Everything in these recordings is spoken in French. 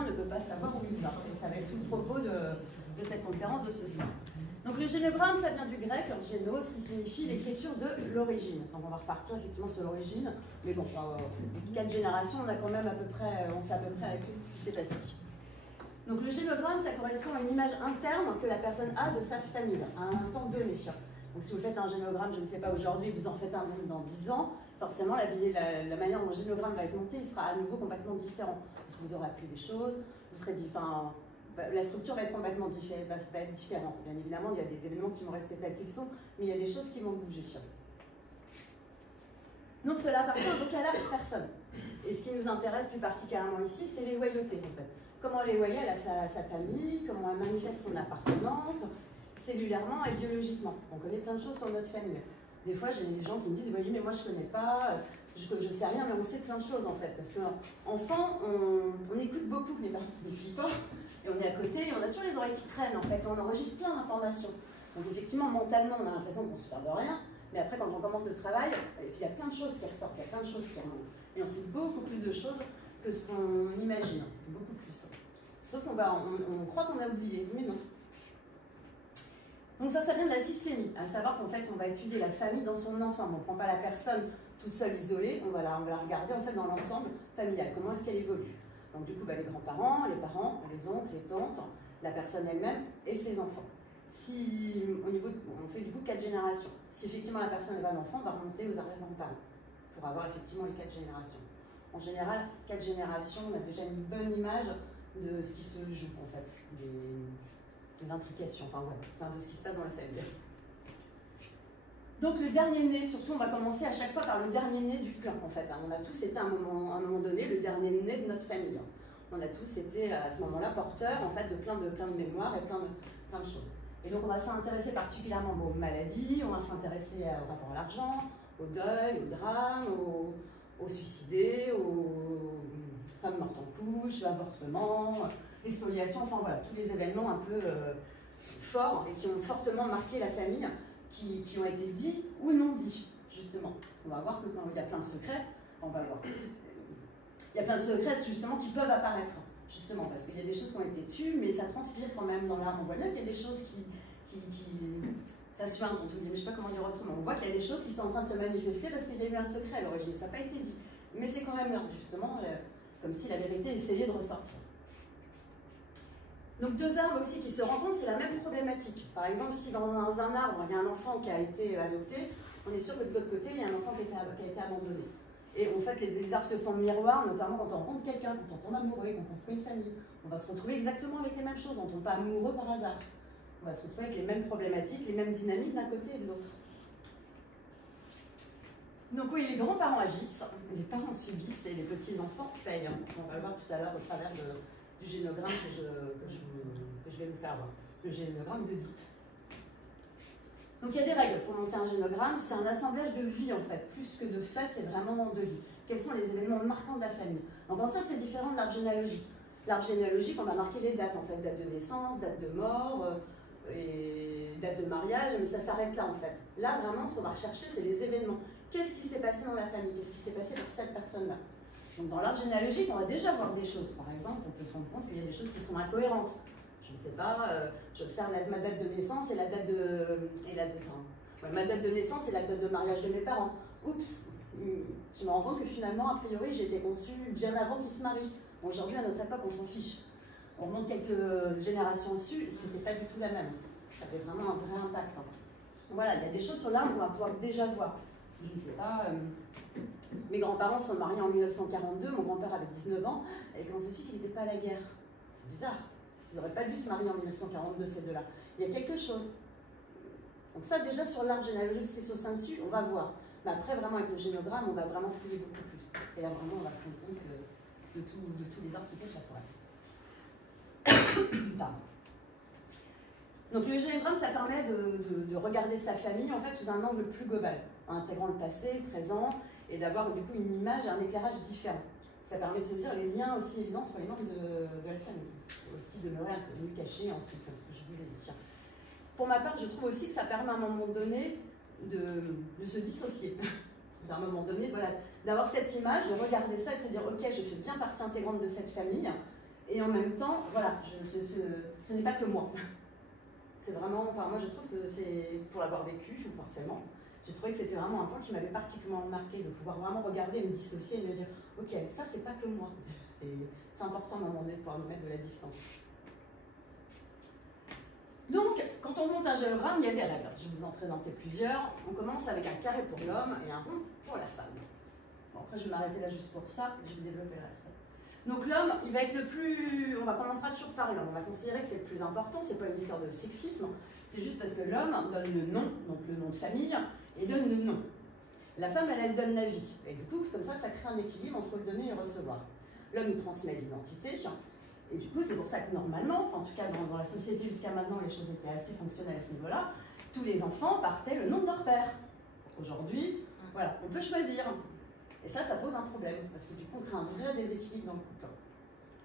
chacun ne peut pas savoir où il va. Et ça va être tout le propos de cette conférence de ce soir. Donc le génogramme, ça vient du grec, génos, qui signifie l'écriture de l'origine. Donc on va repartir effectivement sur l'origine, mais bon, 4 générations, on a quand même à peu près, on sait à peu près avec ce qui s'est passé. Donc le génogramme, ça correspond à une image interne que la personne a de sa famille, à un instant donné. Donc si vous faites un génogramme, je ne sais pas aujourd'hui, vous en faites un même dans 10 ans, forcément la manière dont le génogramme va être monté, il sera à nouveau complètement différent. Parce que vous aurez appris des choses, vous serez différent. La structure va être complètement différente, Bien évidemment, il y a des événements qui vont rester tels qu'ils sont, mais il y a des choses qui vont bouger. Donc cela appartient donc à la personne. Et ce qui nous intéresse plus particulièrement ici, c'est les loyautés en fait. Comment les loyer à sa famille, comment elle manifeste son appartenance, cellulairement et biologiquement. On connaît plein de choses sur notre famille. Des fois, j'ai des gens qui me disent, voyez, mais moi je ne connais pas, je sais rien, mais on sait plein de choses en fait. Parce qu'enfant, on écoute beaucoup, les parents ne se méfient pas. Et on est à côté, et on a toujours les oreilles qui traînent en fait, on enregistre plein d'informations. Donc effectivement, mentalement, on a l'impression qu'on ne se sert de rien, mais après quand on commence le travail, il y a plein de choses qui ressortent, il y a plein de choses qui remontent. Et on sait beaucoup plus de choses que ce qu'on imagine, beaucoup plus. Sauf qu'on on croit qu'on a oublié, mais non. Donc ça vient de la systémie, à savoir qu'en fait, on va étudier la famille dans son ensemble. On ne prend pas la personne toute seule isolée, on va la regarder en fait dans l'ensemble familial, comment est-ce qu'elle évolue. Donc du coup, les grands-parents, les parents, les oncles, les tantes, la personne elle-même et ses enfants. Si, on fait du coup 4 générations. Si effectivement la personne n'a pas d'enfant, on va remonter aux arrière-grands-parents pour avoir effectivement les 4 générations. En général, 4 générations, on a déjà une bonne image de ce qui se joue en fait, des intrications, de ce qui se passe dans la famille. Donc le dernier né, surtout on va commencer à chaque fois par le dernier né du clan en fait. On a tous été à un moment donné le dernier né de notre famille. On a tous été à ce moment-là porteurs en fait de plein de mémoires et plein de choses. Et donc on va s'intéresser particulièrement aux maladies, on va s'intéresser au rapport à l'argent, au deuil, au drame, aux suicidés, aux femmes mortes en couche, l'avortement, les spoliations, enfin voilà, tous les événements un peu forts et qui ont fortement marqué la famille. Qui ont été dits ou non dits, justement. Parce qu'on va voir que quand il y a plein de secrets, on va voir. Il y a plein de secrets, justement, qui peuvent apparaître, justement, parce qu'il y a des choses qui ont été tues, mais ça transpire quand même dans l'art. On voit bien qu'il y a des choses ça suinte, on te dit, mais je ne sais pas comment dire autrement. On voit qu'il y a des choses qui sont en train de se manifester parce qu'il y a eu un secret à l'origine, ça n'a pas été dit. Mais c'est quand même là, justement, comme si la vérité essayait de ressortir. Donc 2 arbres aussi qui se rencontrent, c'est la même problématique. Par exemple, si dans un arbre, il y a un enfant qui a été adopté, on est sûr que de l'autre côté, il y a un enfant qui a été abandonné. Et en fait, les arbres se font miroir, notamment quand on rencontre quelqu'un, quand on tombe amoureux, qu'on construit une famille. On va se retrouver exactement avec les mêmes choses, on ne tombe pas amoureux par hasard. On va se retrouver avec les mêmes problématiques, les mêmes dynamiques d'un côté et de l'autre. Donc oui, les grands-parents agissent, les parents subissent et les petits-enfants payent. On va le voir tout à l'heure au travers du génogramme que je vais vous faire voir, le génogramme de Deep. Donc il y a des règles pour monter un génogramme, c'est un assemblage de vie en fait, plus que de faits, c'est vraiment de vie. Quels sont les événements marquants de la famille? Donc en ça, c'est différent de l'arbre généalogique. L'arbre généalogique, on va marquer les dates en fait, date de naissance, date de mort, et date de mariage, mais ça s'arrête là en fait. Là vraiment, ce qu'on va rechercher, c'est les événements. Qu'est-ce qui s'est passé dans la famille? Qu'est-ce qui s'est passé pour cette personne-là? Donc dans l'arbre généalogique, on va déjà voir des choses. Par exemple, on peut se rendre compte qu'il y a des choses qui sont incohérentes. Je ne sais pas, j'observe ma date de naissance et la date de... ma date de naissance et la date de mariage de mes parents. Oups, je me rends compte que finalement, a priori, j'ai été conçue bien avant qu'ils se marient. Aujourd'hui, à notre époque, on s'en fiche. On remonte quelques générations dessus, c'était pas du tout la même. Ça avait vraiment un vrai impact. Voilà, il y a des choses sur l'arbre qu'on va pouvoir déjà voir. Je ne sais pas, mes grands-parents sont mariés en 1942, mon grand-père avait 19 ans, et comment c'est sûr qu'il n'était pas à la guerre? C'est bizarre. Ils n'auraient pas dû se marier en 1942, ces deux-là. Il y a quelque chose. Donc ça, déjà, sur l'arbre généalogique schizo-dessus, on va voir. Mais après, vraiment, avec le génogramme, on va vraiment fouiller beaucoup plus. Et là, vraiment, on va se rendre compte de tous les arbres qui cachent la forêt. Pardon. Donc le génogramme, ça permet de regarder sa famille, en fait, sous un angle plus global, en intégrant le passé, le présent, et d'avoir, du coup, une image et un éclairage différent. Ça permet de saisir les liens aussi évidents entre les membres de la famille. Et aussi demeurer un peu mieux caché, en fait, comme ce que je vous ai dit. Pour ma part, je trouve aussi que ça permet à un moment donné de se dissocier. À un moment donné, voilà, d'avoir cette image, de regarder ça et de se dire, ok, je fais bien partie intégrante de cette famille, Et en même temps, voilà, ce n'est pas que moi. C'est vraiment, enfin moi je trouve que c'est, pour l'avoir vécu, forcément, j'ai trouvé que c'était vraiment un point qui m'avait particulièrement marqué, de pouvoir vraiment regarder, me dissocier et me dire, ok, ça c'est pas que moi, c'est important à un moment donné de pouvoir me mettre de la distance. Donc, quand on monte un géogramme, il y a des règles. Je vais vous en présenter plusieurs. On commence avec un carré pour l'homme et un rond pour la femme. Bon, après je vais m'arrêter là juste pour ça, et je vais développer le reste. Donc l'homme, il va être le plus... On va commencer toujours par l'homme. On va considérer que c'est le plus important. C'est pas une histoire de sexisme. C'est juste parce que l'homme donne le nom, donc le nom de famille, et donne le nom. La femme, elle donne la vie. Et du coup, comme ça crée un équilibre entre le donner et le recevoir. L'homme, il transmet l'identité. Et du coup, c'est pour ça que normalement, en tout cas dans la société jusqu'à maintenant, les choses étaient assez fonctionnelles à ce niveau-là. Tous les enfants partaient le nom de leur père. Aujourd'hui, voilà, on peut choisir. Et ça pose un problème, parce que du coup, on crée un vrai déséquilibre dans le couple.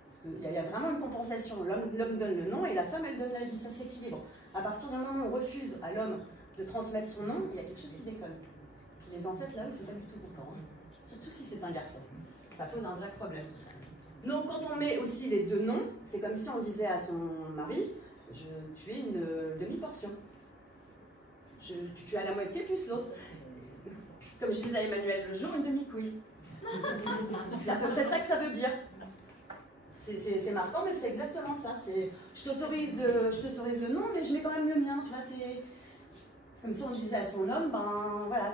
Parce qu'il y a vraiment une compensation. L'homme donne le nom et la femme, elle donne la vie. Ça s'équilibre. À partir du moment où on refuse à l'homme de transmettre son nom, il y a quelque chose qui déconne. Puis les ancêtres, là, ils ne sont pas du tout contents. Hein. Surtout si c'est un garçon. Ça pose un vrai problème. Donc, quand on met aussi les deux noms, c'est comme si on disait à son mari, tu es une demi-portion. Tu as la moitié plus l'autre. Comme je disais à Emmanuel le jour, une demi-couille. C'est à peu près ça que ça veut dire. C'est marquant, mais c'est exactement ça. Je t'autorise le nom, mais je mets quand même le mien. Tu vois, c'est comme si on disait à son homme, ben voilà,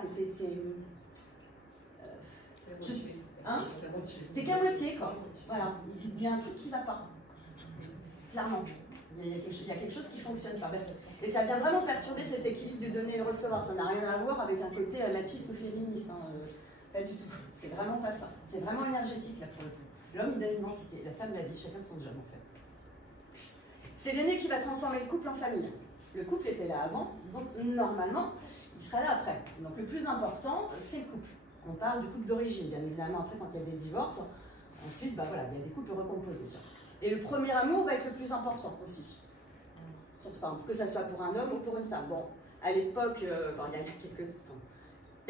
t'es qu'à moitié, quoi. Voilà, il y a un truc qui ne va pas. Clairement. Il y a quelque chose qui ne fonctionne pas. Et ça vient vraiment perturber cet équilibre de donner et le recevoir. Ça n'a rien à voir avec un côté machiste ou féministe. Hein. Pas du tout. C'est vraiment pas ça. C'est vraiment énergétique, là, pour le coup. L'homme, il donne l'identité. La femme, la vie. Chacun son job, en fait. C'est l'aîné qui va transformer le couple en famille. Le couple était là avant, donc normalement, il sera là après. Donc le plus important, c'est le couple. On parle du couple d'origine, bien évidemment, après, quand il y a des divorces. Ensuite, bah voilà, il y a des couples recomposés. Et le premier amour va être le plus important aussi. Enfin, que ça soit pour un homme ou pour une femme. Bon, à l'époque, il y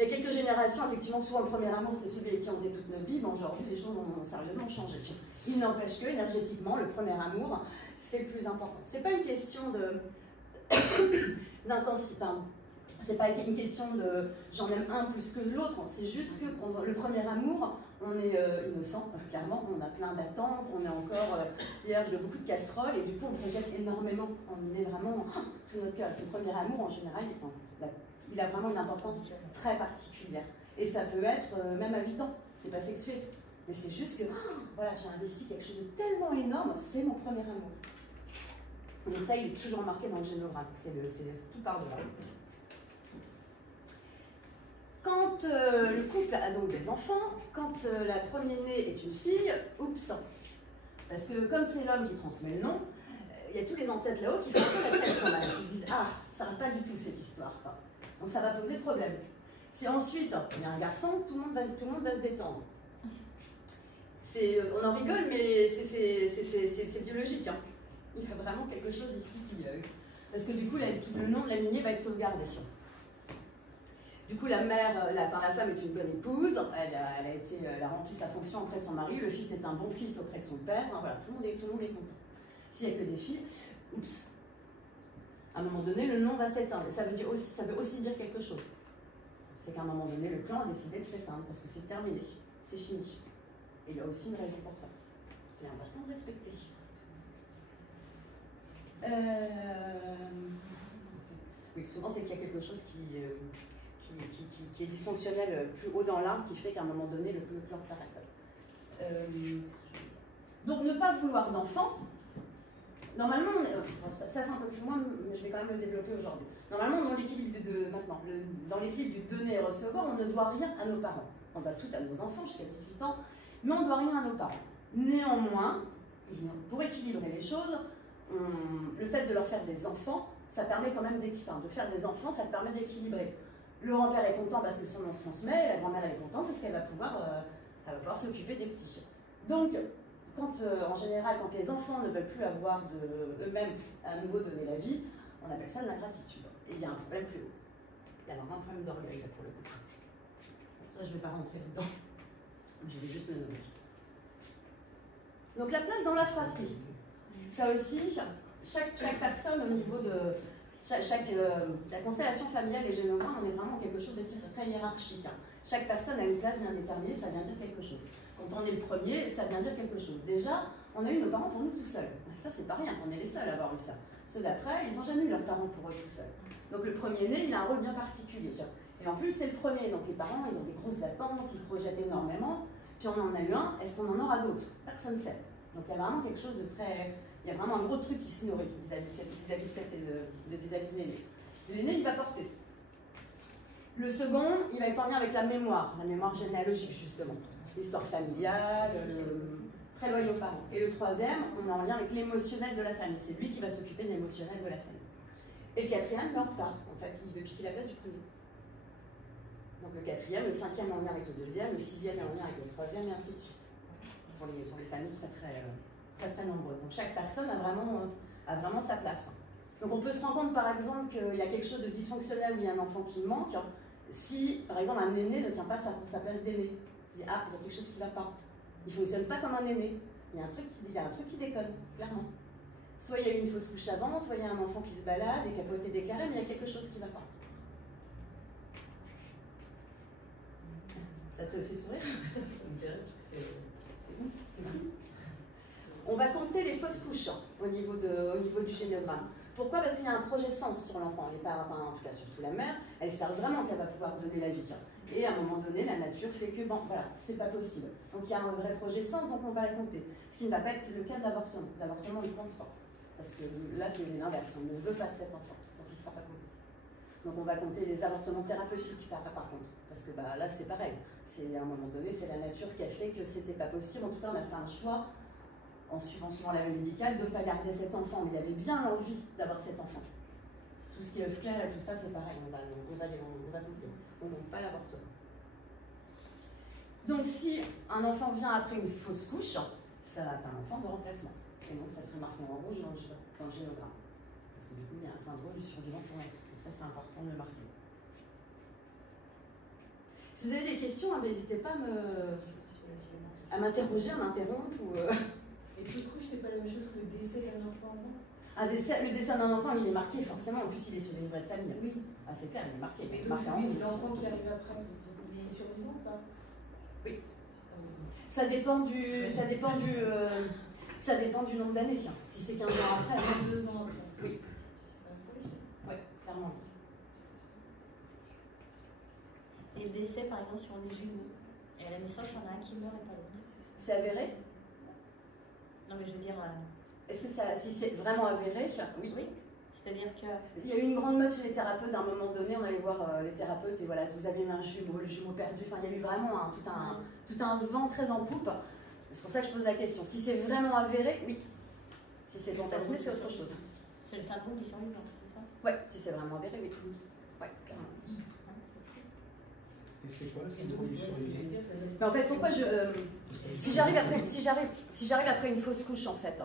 a quelques générations, effectivement, souvent le premier amour, c'était celui avec qui on faisait toute notre vie. Mais aujourd'hui, les choses ont sérieusement changé. Il n'empêche que, énergétiquement, le premier amour, c'est le plus important. C'est pas une question d'intensité. C'est pas une question de j'en aime un plus que l'autre, c'est juste que le premier amour, on est innocent, clairement, on a plein d'attentes, on est encore vierge de beaucoup de casseroles, et du coup on projette énormément, on y met vraiment tout notre cœur. Ce premier amour, en général, il a vraiment une importance très particulière. Et ça peut être même à 8 ans, c'est pas sexuel, mais c'est juste que voilà, j'ai investi quelque chose de tellement énorme, c'est mon premier amour. Donc ça, il est toujours marqué dans le génogramme, tout part de là. Quand le couple a donc des enfants, quand la première-née est une fille, oups. Parce que comme c'est l'homme qui transmet le nom, il y a tous les ancêtres là-haut qui font un peu la tête quand même. Ils disent, ah, ça va pas du tout cette histoire. Donc ça va poser problème. Si ensuite il y a un garçon, tout le monde va se détendre. On en rigole, mais c'est biologique. Hein. Il y a vraiment quelque chose ici qui... parce que du coup, le nom de la lignée va être sauvegardé. Du coup, la femme est une bonne épouse, elle a rempli sa fonction auprès de son mari, le fils est un bon fils auprès de son père, enfin, voilà, tout le monde est content. S'il n'y a que des filles, oups, à un moment donné, le nom va s'éteindre. Ça veut aussi dire quelque chose. C'est qu'à un moment donné, le clan a décidé de s'éteindre, parce que c'est terminé, c'est fini. Et il y a aussi une raison pour ça, qui est important de respecter. Oui, souvent c'est qu'il y a quelque chose qui est dysfonctionnel plus haut dans l'arbre, qui fait qu'à un moment donné, le clan s'arrête. Donc, ne pas vouloir d'enfant, normalement, ça c'est un peu plus loin, mais je vais quand même le développer aujourd'hui. Normalement, dans l'équilibre dans l'équilibre du donner et recevoir, on ne doit rien à nos parents. On doit tout à nos enfants jusqu'à 18 ans, mais on ne doit rien à nos parents. Néanmoins, pour équilibrer les choses, le fait de leur faire des enfants, ça permet quand même de faire des enfants, ça permet d'équilibrer. Le grand-père est content parce que son nom se transmet, et la grand-mère est contente parce qu'elle va pouvoir s'occuper des petits. Donc, en général, quand les enfants ne veulent plus avoir eux-mêmes à nouveau donner la vie, on appelle ça de l'ingratitude. Et il y a un problème plus haut. Il y a vraiment un problème d'orgueil là pour le coup. Ça, je ne vais pas rentrer dedans. Je vais juste le nommer. Donc la place dans la fratrie. Ça aussi, chaque personne au niveau de la constellation familiale et génogramme, on est vraiment quelque chose de très hiérarchique. Chaque personne a une place bien déterminée, ça vient dire quelque chose. Quand on est le premier, ça vient dire quelque chose. Déjà, on a eu nos parents pour nous tout seuls. Ça, c'est pas rien, on est les seuls à avoir eu ça. Ceux d'après, ils n'ont jamais eu leurs parents pour eux tout seuls. Donc le premier-né, il a un rôle bien particulier. Et en plus, c'est le premier, donc les parents, ils ont des grosses attentes, ils projettent énormément. Puis on en a eu un, est-ce qu'on en aura d'autres? Personne ne sait. Donc il y a vraiment quelque chose de très... Il y a vraiment un gros truc qui se nourrit vis-à-vis de l'aîné. L'aîné, il va porter. Le second, il va être en lien avec la mémoire généalogique justement. L'histoire familiale, très loyal aux parents. Et le troisième, on est en lien avec l'émotionnel de la famille. C'est lui qui va s'occuper de l'émotionnel de la famille. Et le quatrième, il est en retard. En fait, il veut piquer la place du premier. Donc le quatrième, le cinquième est en lien avec le deuxième, le sixième est en lien avec le troisième, et ainsi de suite. Pour les familles très nombreuses. Donc chaque personne a vraiment sa place. Donc on peut se rendre compte par exemple qu'il y a quelque chose de dysfonctionnel où il y a un enfant qui manque, si par exemple un aîné ne tient pas sa place d'aîné. Il dit ah, il y a quelque chose qui ne va pas. Il ne fonctionne pas comme un aîné. Il y a un truc qui déconne, clairement. Soit il y a eu une fausse couche avant, soit il y a un enfant qui se balade et qui n'a pas été déclaré, mais il y a quelque chose qui ne va pas. Ça te fait sourire? Ça me fait rire parce que c'est ouf, c'est fou. On va compter les fausses couches au niveau du génogramme. Pourquoi? Parce qu'il y a un projet sens sur l'enfant. Les parents, enfin, en tout cas surtout la mère, elle espère vraiment qu'elle va pouvoir donner la vie. Et à un moment donné, la nature fait que, bon, voilà, c'est pas possible. Donc il y a un vrai projet sens, donc on va la compter. Ce qui ne va pas être le cas de l'avortement. L'avortement, on ne compte pas. Parce que là, c'est l'inverse. On ne veut pas de cet enfant. Donc il ne sera pas compté. Donc on va compter les avortements thérapeutiques par contre. Parce que bah, là, c'est pareil. À un moment donné, c'est la nature qui a fait que c'était pas possible. En tout cas, on a fait un choix, en suivant souvent la loi médicale, de ne pas garder cet enfant. Mais il y avait bien l'envie d'avoir cet enfant. Tout ce qui est œuf clair et tout ça, c'est pareil. On va compter. On ne compte pas l'avortement. Donc si un enfant vient après une fausse couche, ça va être un enfant de remplacement. Et donc ça serait marqué en rouge dans le génogramme. Parce que du coup, il y a un syndrome du survivant pour elle. Donc ça, c'est important de le marquer. Si vous avez des questions, n'hésitez pas à m'interroger, à m'interrompre. Et fausse couche, c'est pas la même chose que le décès d'un enfant avant? Le décès d'un enfant, il est marqué forcément. En plus, il est sur les livrets de famille. Oui. Ah, c'est clair, il est marqué. Mais donc, l'enfant qui arrive après, il est survivant ou pas? Oui. Ça dépend du nombre d'années. Si c'est 15 ans après. 2 ans après. Oui. Oui, clairement. Et le décès, par exemple, si on est jumeaux, et à la naissance, il y en a un qui meurt et pas l'autre. C'est avéré? Non, mais je veux dire. Est-ce que si c'est vraiment avéré? Oui. Oui. C'est-à-dire que. Il y a eu une grande mode chez les thérapeutes. À un moment donné, on allait voir les thérapeutes et voilà, vous avez eu un jumeau, le jumeau perdu. Enfin, il y a eu vraiment tout un vent très en poupe. C'est pour ça que je pose la question. Si c'est vraiment avéré, oui. Si c'est fantasmé, c'est autre chose. C'est le syndrome du survivant, c'est ça? Oui, si c'est vraiment avéré, oui. Oui, clairement. Et c'est quoi le syndrome du survivant? Mais en fait, pourquoi si j'arrive après une fausse couche, en fait,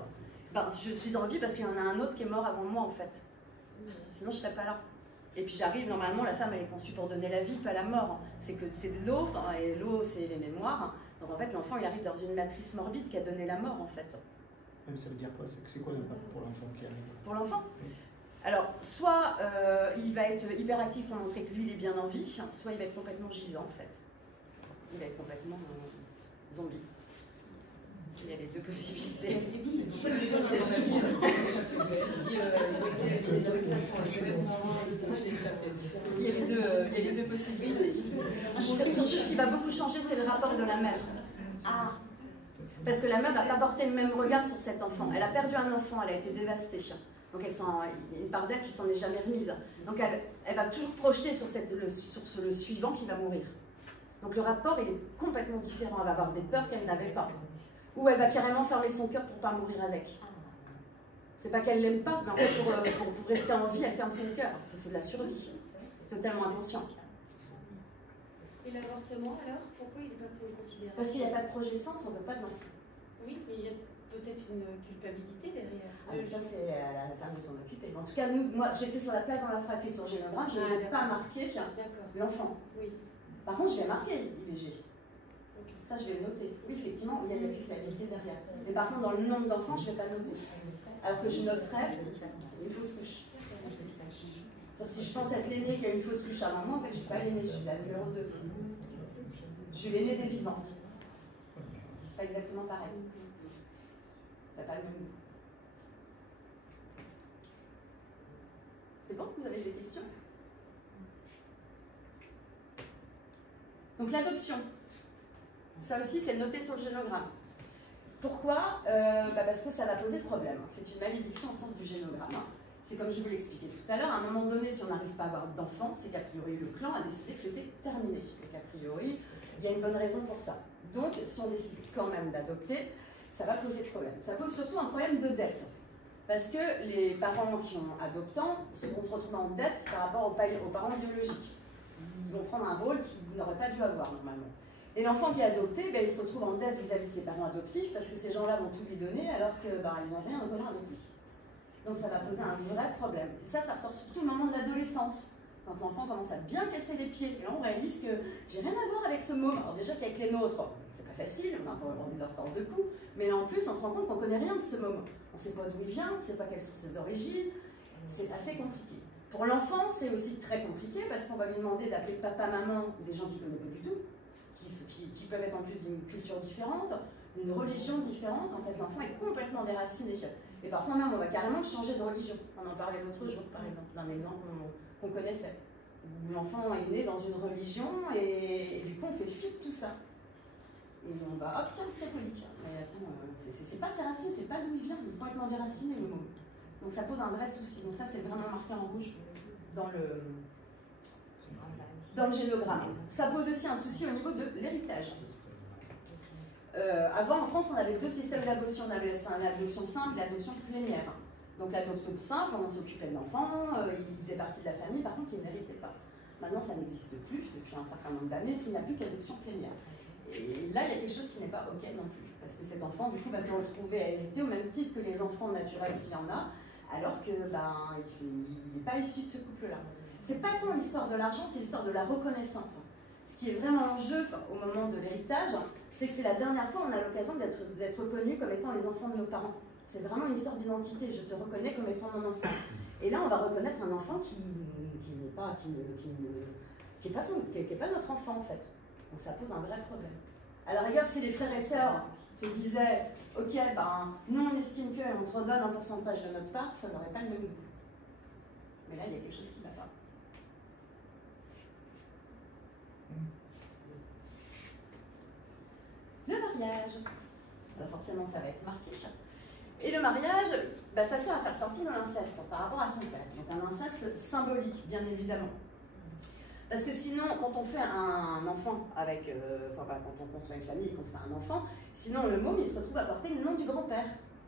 ben, je suis en vie parce qu'il y en a un autre qui est mort avant moi, en fait. Sinon, je ne serais pas là. Et puis j'arrive, normalement, la femme, elle est conçue pour donner la vie, pas la mort. C'est de l'eau, et l'eau, c'est les mémoires. Donc en fait, l'enfant, il arrive dans une matrice morbide qui a donné la mort, en fait. Mais ça veut dire quoi? C'est quoi l'impact pour l'enfant qui arrive? Pour l'enfant? Alors, soit il va être hyperactif pour montrer que lui, il est bien en vie, soit il va être complètement gisant, en fait. Il va être complètement zombie. Il y a les deux possibilités. Il y a les deux possibilités. Surtout, ce qui va beaucoup changer, c'est le rapport de la mère. Ah. Parce que la mère n'a pas porté le même regard sur cet enfant. Elle a perdu un enfant, elle a été dévastée. Donc il y a une part d'elle qui s'en est jamais remise. Donc elle va toujours projeter sur le suivant qui va mourir. Donc le rapport il est complètement différent. Elle va avoir des peurs qu'elle n'avait pas. Ou elle va carrément fermer son cœur pour ne pas mourir avec. C'est pas qu'elle l'aime pas, mais en fait pour rester en vie, elle ferme son cœur. C'est de la survie. C'est totalement inconscient. Et l'avortement alors? Pourquoi il n'est pas considéré? Parce qu'il n'y a pas de projet sens, on ne veut pas d'enfant. Oui, mais il y a peut-être une culpabilité derrière. Ça, c'est à la femme de s'en occuper. En tout cas, moi, j'étais sur la place dans la fratrie sur génogramme, je n'avais pas marqué l'enfant. Oui. Par contre, je l'ai marqué IVG. Ça, je vais le noter. Oui, effectivement, il y a de la culpabilité derrière. Mais par contre, dans le nombre d'enfants, je ne vais pas noter. Alors que je noterais une fausse couche. Si je pense être l'aîné qui a une fausse couche à un moment, en fait, je ne suis pas l'aîné, je suis la numéro 2. Je suis l'aîné des vivantes. C'est pas exactement pareil. Ça n'a pas le même goût. C'est bon? Vous avez des questions? Donc l'adoption. Ça aussi, c'est noté sur le génogramme. Pourquoi? Parce que ça va poser problème. C'est une malédiction au sens du génogramme. C'est comme je vous l'expliquais tout à l'heure, à un moment donné, si on n'arrive pas à avoir d'enfants, c'est qu'a priori le clan a décidé que c'était terminé. Et qu'a priori, il y a une bonne raison pour ça. Donc, si on décide quand même d'adopter, ça va poser problème. Ça pose surtout un problème de dette. Parce que les parents qui ont adoptant vont se retrouver en dette par rapport aux parents biologiques. Ils vont prendre un rôle qu'ils n'auraient pas dû avoir normalement. Et l'enfant qui est adopté, il se retrouve en dette vis-à-vis de ses parents adoptifs parce que ces gens-là vont tout lui donner alors qu'ils n'ont rien en commun avec lui. Donc ça va poser un vrai problème. Et ça ressort surtout au moment de l'adolescence. Quand l'enfant commence à bien casser les pieds, et là on réalise que j'ai rien à voir avec ce môme. Alors déjà qu'avec les nôtres, c'est pas facile, on a pas envie de leur tordre de cou, mais là en plus on se rend compte qu'on connaît rien de ce môme. On sait pas d'où il vient, on sait pas quelles sont ses origines, c'est assez compliqué. Pour l'enfant, c'est aussi très compliqué parce qu'on va lui demander d'appeler papa, maman des gens qu'il connaît pas du tout, qui peuvent être en plus d'une culture différente, d'une religion différente. En fait, l'enfant est complètement déraciné. Et parfois même, on va carrément changer de religion. On en parlait l'autre jour, par exemple, d'un exemple qu'on connaissait. Où l'enfant est né dans une religion et du coup, on fait fi de tout ça. Et on va, hop, tiens, catholique. Mais attends, c'est pas ses racines, c'est pas d'où il vient, il est complètement déraciné, le mot. Donc ça pose un vrai souci. Donc ça, c'est vraiment marqué en rouge dans le génogramme. Ça pose aussi un souci au niveau de l'héritage. Avant, en France, on avait deux systèmes d'adoption. On avait l'adoption simple et l'adoption plénière. Donc l'adoption simple, on s'occupait de l'enfant, il faisait partie de la famille, par contre, il n'héritait pas. Maintenant, ça n'existe plus depuis un certain nombre d'années, il n'y a plus qu'adoption plénière. Et là, il y a quelque chose qui n'est pas OK non plus. Parce que cet enfant, du coup, va se retrouver à hériter au même titre que les enfants naturels, s'il y en a, alors que il n'est pas issu de ce couple-là. C'est pas tant l'histoire de l'argent, c'est l'histoire de la reconnaissance. Ce qui est vraiment en jeu au moment de l'héritage, c'est que c'est la dernière fois où on a l'occasion d'être reconnu comme étant les enfants de nos parents. C'est vraiment une histoire d'identité. Je te reconnais comme étant mon enfant. Et là, on va reconnaître un enfant qui n'est pas notre enfant, en fait. Donc ça pose un vrai problème. À la rigueur, si les frères et sœurs se disaient « Ok, nous on estime qu'on te redonne un pourcentage de notre part », ça n'aurait pas le même goût. Mais là, il y a quelque chose qui ne va pas. Le mariage. Alors forcément, ça va être marqué. Et le mariage, ça sert à faire sortir de l'inceste par rapport à son père. Donc un inceste symbolique, bien évidemment. Parce que sinon, quand on fait un enfant avec, quand on conçoit une famille et qu'on fait un enfant, sinon le môme, il se retrouve à porter le nom du grand-père.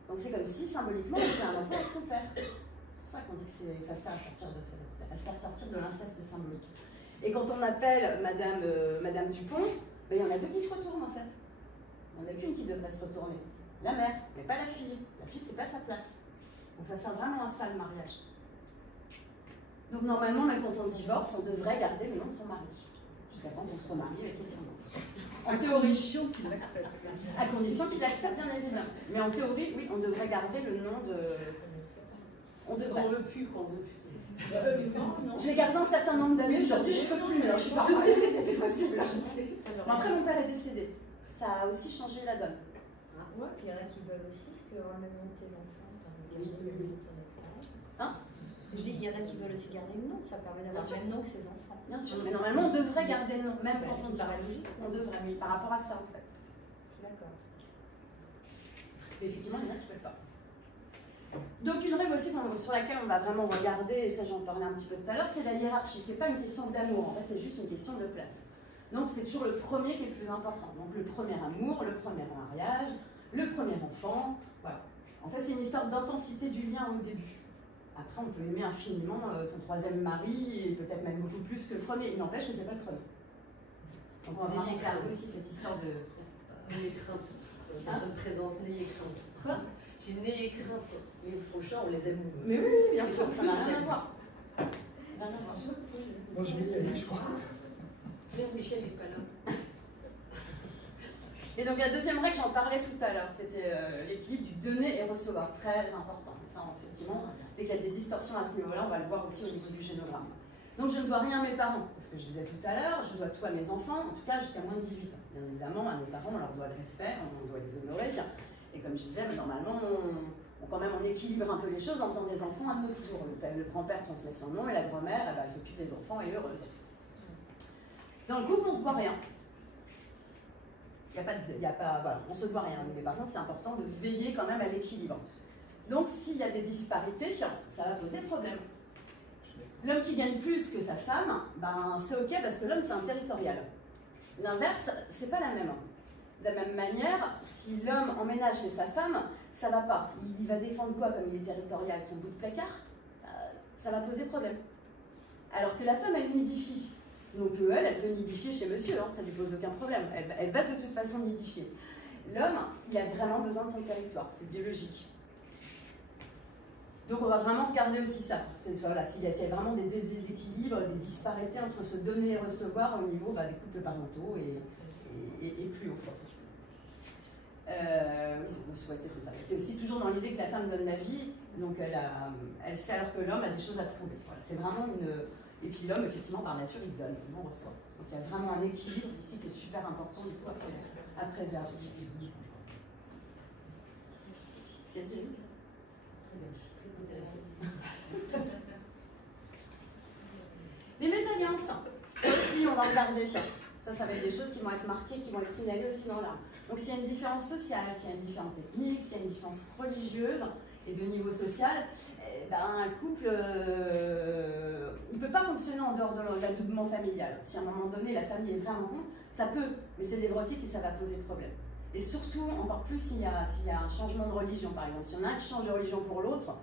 Donc c'est comme si, symboliquement, on fait un enfant avec son père. C'est pour ça qu'on dit que ça sert à se faire sortir de l'inceste symbolique. Et quand on appelle Madame Dupont, il y en a deux qui se retournent en fait. Il n'y en a qu'une qui devrait se retourner. La mère, mais pas la fille. La fille, c'est pas sa place. Donc ça sert vraiment à ça, le mariage. Donc normalement, même quand on divorce, on devrait garder le nom de son mari. Jusqu'à quand on se remarie avec quelqu'un d'autre. En théorie, qu'il l'accepte. À condition qu'il l'accepte, bien évidemment. Mais en théorie, oui, on devrait garder le nom de... On devrait. On veut plus, qu'on veut plus. J'ai gardé un certain nombre d'années, aujourd'hui je peux plus, je suis pas possible, c'était possible. Mais après mon père est décédé, ça a aussi changé la donne. Ouais, puis il y en a qui veulent aussi, si tu veux avoir le même nom de tes enfants, Oui. Hein? Je dis, il y en a qui veulent aussi garder le nom, ça permet d'avoir le même nom que ses enfants. Bien sûr, mais normalement on devrait garder le nom, même quand on divorce. On devrait, oui, par rapport à ça en fait. D'accord. Mais effectivement, il y en a qui ne veulent pas. Donc une règle aussi sur laquelle on va vraiment regarder, et ça j'en parlais un petit peu tout à l'heure, c'est la hiérarchie. C'est pas une question d'amour, en fait c'est juste une question de place. Donc c'est toujours le premier qui est le plus important. Donc le premier amour, le premier mariage, le premier enfant, voilà. En fait c'est une histoire d'intensité du lien au début. Après on peut aimer infiniment son troisième mari, et peut-être même beaucoup plus que le premier, il n'empêche que c'est pas le premier. Donc on va vraiment faire aussi cette histoire de... N'ayez crainte. La personne présente, n'ayez crainte. Quoi? J'ai n'ayez crainte. Et le prochain, on les aime. Mais oui, bien sûr, ça n'a rien à voir. Rien à voir. Moi, je vais y aller, je crois. Mère Michel n'est pas là. Et donc la deuxième règle, j'en parlais tout à l'heure, c'était l'équilibre du donner et recevoir, très important. Ça, effectivement, dès qu'il y a des distorsions à ce niveau-là, on va le voir aussi au niveau du génogramme. Donc je ne dois rien à mes parents, c'est ce que je disais tout à l'heure, je dois tout à mes enfants, en tout cas jusqu'à moins de 18 ans. Bien évidemment, à mes parents, on leur doit le respect, on doit les honorer. Et comme je disais, normalement, on équilibre un peu les choses en faisant des enfants à notre tour. Le grand-père transmet son nom et la grand-mère, elle s'occupe des enfants et est heureuse. Dans le couple, on ne se voit rien. Voilà, on ne se voit rien. Mais par contre, c'est important de veiller quand même à l'équilibre. Donc, s'il y a des disparités, ça va poser problème. L'homme qui gagne plus que sa femme, ben, c'est ok parce que l'homme, c'est un territorial. L'inverse, c'est pas la même. De la même manière, si l'homme emménage chez sa femme, ça va pas. Il va défendre quoi comme il est territorial? Son bout de placard? Ça va poser problème. Alors que la femme, elle nidifie. Donc elle peut nidifier chez monsieur, hein, ça ne lui pose aucun problème. Elle va de toute façon nidifier. L'homme, il a vraiment besoin de son territoire, c'est biologique. Donc on va vraiment regarder aussi ça. Voilà, s'il y a vraiment des déséquilibres, des disparités entre se donner et recevoir au niveau des couples parentaux et plus haut. C'était ça. C'est aussi toujours dans l'idée que la femme donne la vie, donc elle sait alors que l'homme a des choses à prouver. Voilà, c'est vraiment une... Et puis l'homme, effectivement, par nature, il donne, on reçoit. Donc il y a vraiment un équilibre ici qui est super important du coup à préserver. C'est Angélique? Les mésalliances, ça aussi on va regarder. Ça va être des choses qui vont être marquées, qui vont être signalées aussi dans l'art. Donc s'il y a une différence sociale, s'il y a une différence ethnique, s'il y a une différence religieuse et de niveau social, un couple, il ne peut pas fonctionner en dehors de l'adoubement familial. Si à un moment donné la famille est vraiment compte, ça peut, mais c'est névrotique et ça va poser problème. Et surtout, encore plus s'il y a un changement de religion par exemple. Si on a un qui change de religion pour l'autre,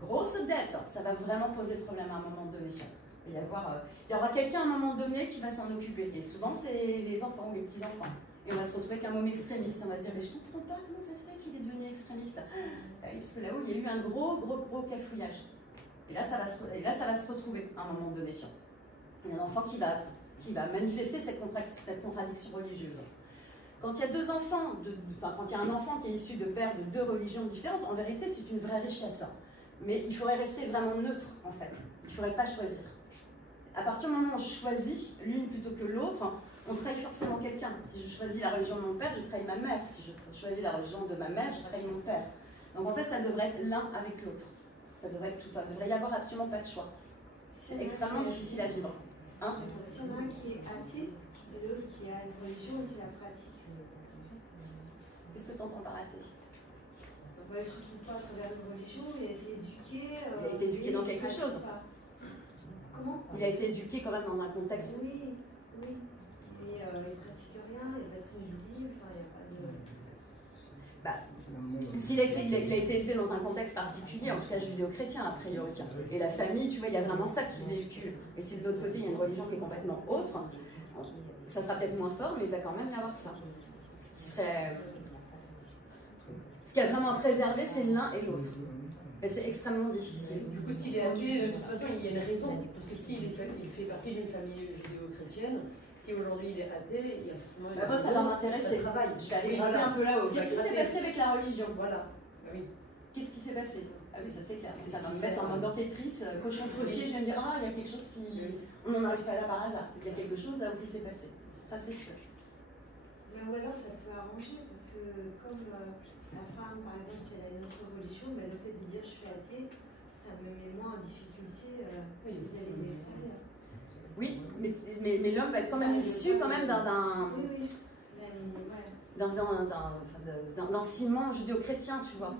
grosse dette, ça va vraiment poser problème à un moment donné. Il y aura quelqu'un à un moment donné qui va s'en occuper. Et souvent, c'est les enfants ou les petits-enfants. Et on va se retrouver avec un homme extrémiste. On va dire, mais je ne comprends pas comment ça se fait qu'il est devenu extrémiste. Parce que là-haut, il y a eu un gros cafouillage. Et là, ça va se retrouver à un moment donné. Il y a un enfant qui va manifester cette contradiction religieuse. Quand il y a deux enfants, quand il y a un enfant qui est issu de pères de deux religions différentes, en vérité, c'est une vraie richesse. Mais il faudrait rester vraiment neutre, en fait. Il ne faudrait pas choisir. À partir du moment où on choisit l'une plutôt que l'autre, on trahit forcément quelqu'un. Si je choisis la religion de mon père, je trahis ma mère. Si je choisis la religion de ma mère, je trahis mon père. Donc en fait, ça devrait être l'un avec l'autre. Ça devrait y avoir absolument pas de choix. C'est extrêmement difficile à vivre. Hein? Si on a un qui est athée et l'autre qui a une religion et qui la pratique. Qu'est-ce que tu entends par athée? Il ne se retrouve pas à travers une religion, il a été éduqué. Il a été éduqué dans quelque chose. Comment? Il a été éduqué quand même dans un contexte. Oui. Mais il ne pratique rien, il n'est pas visible, enfin, il n'y a pas de... S'il a été élevé dans un contexte particulier, en tout cas judéo-chrétien a priori. Et la famille, tu vois, il y a vraiment ça qui véhicule. Et si de l'autre côté, il y a une religion qui est complètement autre, ça sera peut-être moins fort, mais il va quand même y avoir ça. Ce qui est vraiment à préserver, c'est l'un et l'autre. Et c'est extrêmement difficile. Du coup, s'il est athée, de toute façon, il y a une raison. Parce que s'il fait partie d'une famille judéo-chrétienne, si aujourd'hui il est athée, il y a forcément une moi, ça va m'intéresser. Je vais aller gratter un peu là-haut. Qu'est-ce qui s'est passé avec la religion? Voilà. Oui. Qu'est-ce qui s'est passé? Ah oui, ça c'est clair. Ça va me mettre en mode enquêtrice, cochon truffier, je vais me dire, il y a quelque chose qui... On n'en arrive pas là par hasard. Il y a quelque chose là où qui s'est passé. Ça c'est sûr. Mais ou alors ça peut arranger, parce que comme la femme, par exemple, si elle a une autre religion, le fait de dire je suis athée, ça me met moins en difficulté vis-à-vis de l'extérieur. Oui, mais l'homme va être quand même issu quand même d'un ciment judéo-chrétien, tu vois.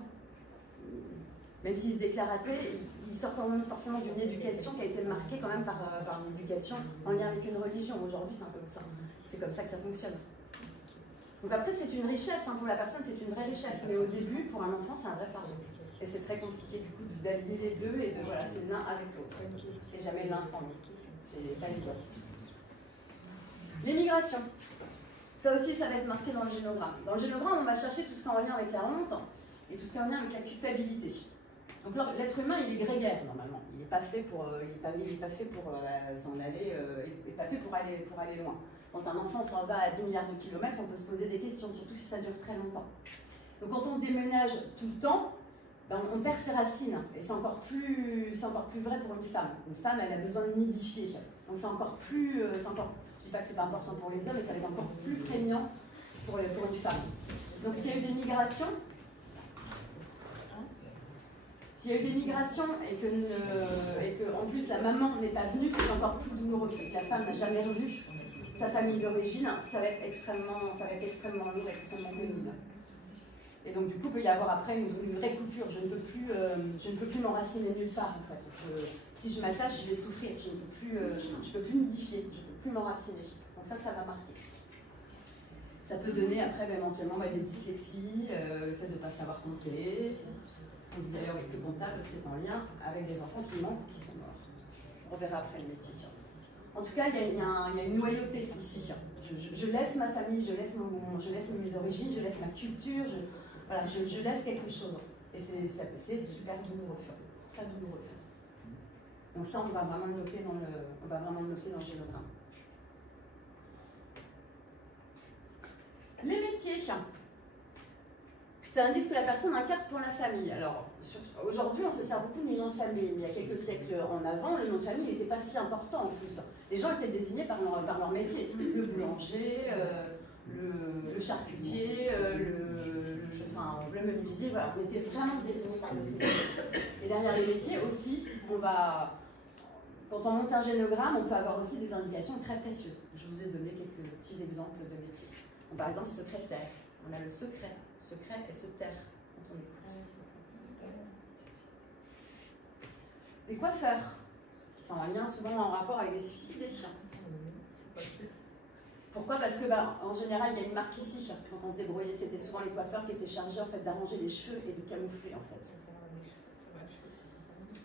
Même s'il se déclare athée, il sort quand même forcément d'une éducation qui a été marquée quand même par une éducation en lien avec une religion. Aujourd'hui, c'est un peu comme ça. C'est comme ça que ça fonctionne. Donc après, c'est une richesse, pour la personne, c'est une vraie richesse. Mais au début, pour un enfant, c'est un vrai fardeau. Et c'est très compliqué du coup d'allier les deux et de voilà, c'est l'un avec l'autre. Et jamais l'un sans l'autre. C'est pas évident. L'émigration. Ça aussi, ça va être marqué dans le génogramme. Dans le génogramme, on va chercher tout ce qui est en lien avec la honte et tout ce qui est en lien avec la culpabilité. Donc l'être humain, il est grégaire normalement. Il n'est pas fait pour, s'en aller, il n'est pas fait pour aller loin. Quand un enfant s'en va à 10 milliards de kilomètres, on peut se poser des questions, surtout si ça dure très longtemps. Donc quand on déménage tout le temps, ben, on perd ses racines. Et c'est encore plus vrai pour une femme. Une femme, elle a besoin de nidifier. Donc c'est encore plus... je ne dis pas que c'est pas important pour les hommes, mais ça va être encore plus prégnant pour une femme. Donc s'il y a eu des migrations, et que en plus la maman n'est pas venue, c'est encore plus douloureux. La femme n'a jamais revu sa famille d'origine, ça va être extrêmement lourd, extrêmement pénible. Et donc du coup, il peut y avoir après une vraie coupure. Je ne peux plus m'enraciner nulle part en fait. Si je m'attache, je vais souffrir. Je ne peux plus nidifier, je ne peux plus m'enraciner. Donc ça va marquer. Ça peut donner après éventuellement des dyslexies, le fait de ne pas savoir compter. On dit d'ailleurs avec le comptable, c'est en lien avec des enfants qui manquent ou qui sont morts. On verra après le métier. En tout cas, il y a une loyauté ici. Je laisse ma famille, je laisse mes origines, je laisse ma culture, je laisse quelque chose. Et c'est super douloureux. Très douloureux. Donc ça, on va vraiment le noter dans le génogramme. Les métiers. Ça indique ce que la personne incarne pour la famille. Alors, aujourd'hui, on se sert beaucoup du nom de famille, mais il y a quelques siècles en avant, le nom de famille n'était pas si important en plus. Les gens étaient désignés par leur métier. Le boulanger, le charcutier, le menuisier, voilà, on était vraiment désignés par notre métier. Et derrière les métiers aussi, quand on monte un génogramme, on peut avoir aussi des indications très précieuses. Je vous ai donné quelques petits exemples de métiers. Donc, par exemple, secrétaire, on a le secret et se taire quand on écoute. Les coiffeurs, c'est un lien souvent en rapport avec les suicidés. Pourquoi? Parce que en général, il y a une marque ici. Quand on se débrouillait, c'était souvent les coiffeurs qui étaient chargés en fait, d'arranger les cheveux et de camoufler en fait.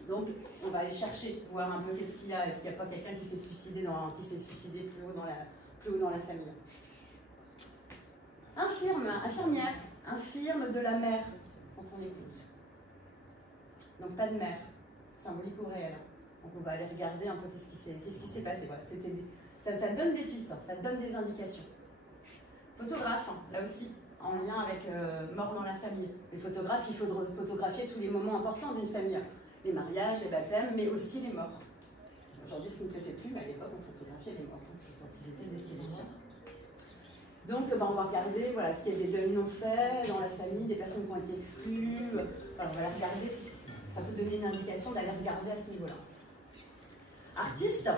Donc, on va aller chercher, voir un peu qu'est-ce qu'il y a. Est-ce qu'il n'y a pas quelqu'un qui s'est suicidé plus haut dans la famille? Infirmière. Infirme de la mère, quand on écoute. Donc pas de mère, symbolique ou réel. Donc on va aller regarder un peu qu'est-ce qui s'est passé. Voilà. Ça donne des pistes, ça donne des indications. Photographe, là aussi, en lien avec mort dans la famille. Les photographes, il faut photographier tous les moments importants d'une famille. Les mariages, les baptêmes, mais aussi les morts. Aujourd'hui, ce qui ne se fait plus, mais à l'époque, on photographiait les morts, quand ils étaient décédés. Donc, on va regarder s'il y a des deuils non faits dans la famille, des personnes qui ont été exclues. On va les regarder. Ça peut donner une indication d'aller regarder à ce niveau-là. Artistes.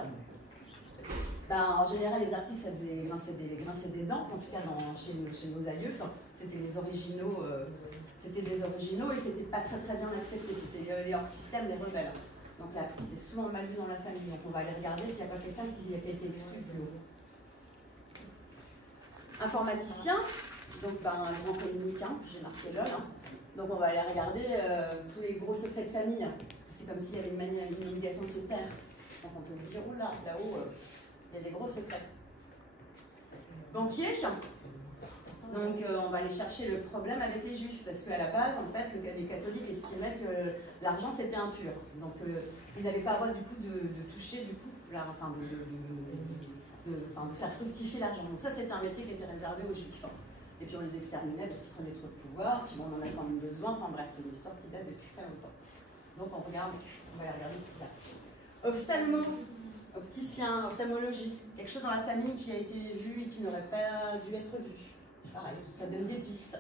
En général, les artistes, ça faisait grincer des dents, en tout cas chez nos aïeux. C'était les originaux. C'était des originaux et c'était pas très bien accepté. C'était les hors-système, les rebelles. Donc l'artiste est souvent mal vu dans la famille. Donc on va aller regarder s'il n'y a pas quelqu'un qui a été exclu plus haut. Informaticien, donc un grand communicant, j'ai marqué LOL. Donc on va aller regarder tous les gros secrets de famille. Parce que c'est comme s'il y avait une obligation de se taire. Donc on peut se dire, oula, là-haut, il y a des gros secrets. Banquier. Donc on va aller chercher le problème avec les juifs, parce qu'à la base, en fait, les catholiques estimaient que l'argent c'était impur. Donc ils n'avaient pas le droit du coup de toucher de faire fructifier l'argent. Donc ça c'était un métier qui était réservé aux juifs. Et puis on les exterminait parce qu'ils prenaient trop de pouvoir, puis on en a quand même besoin. Enfin bref, c'est une histoire qui date depuis très longtemps. Donc on va aller regarder ce qu'il y a. Ophtalmo, opticien, ophtalmologiste, quelque chose dans la famille qui a été vu et qui n'aurait pas dû être vu. Pareil, ça donne des pistes.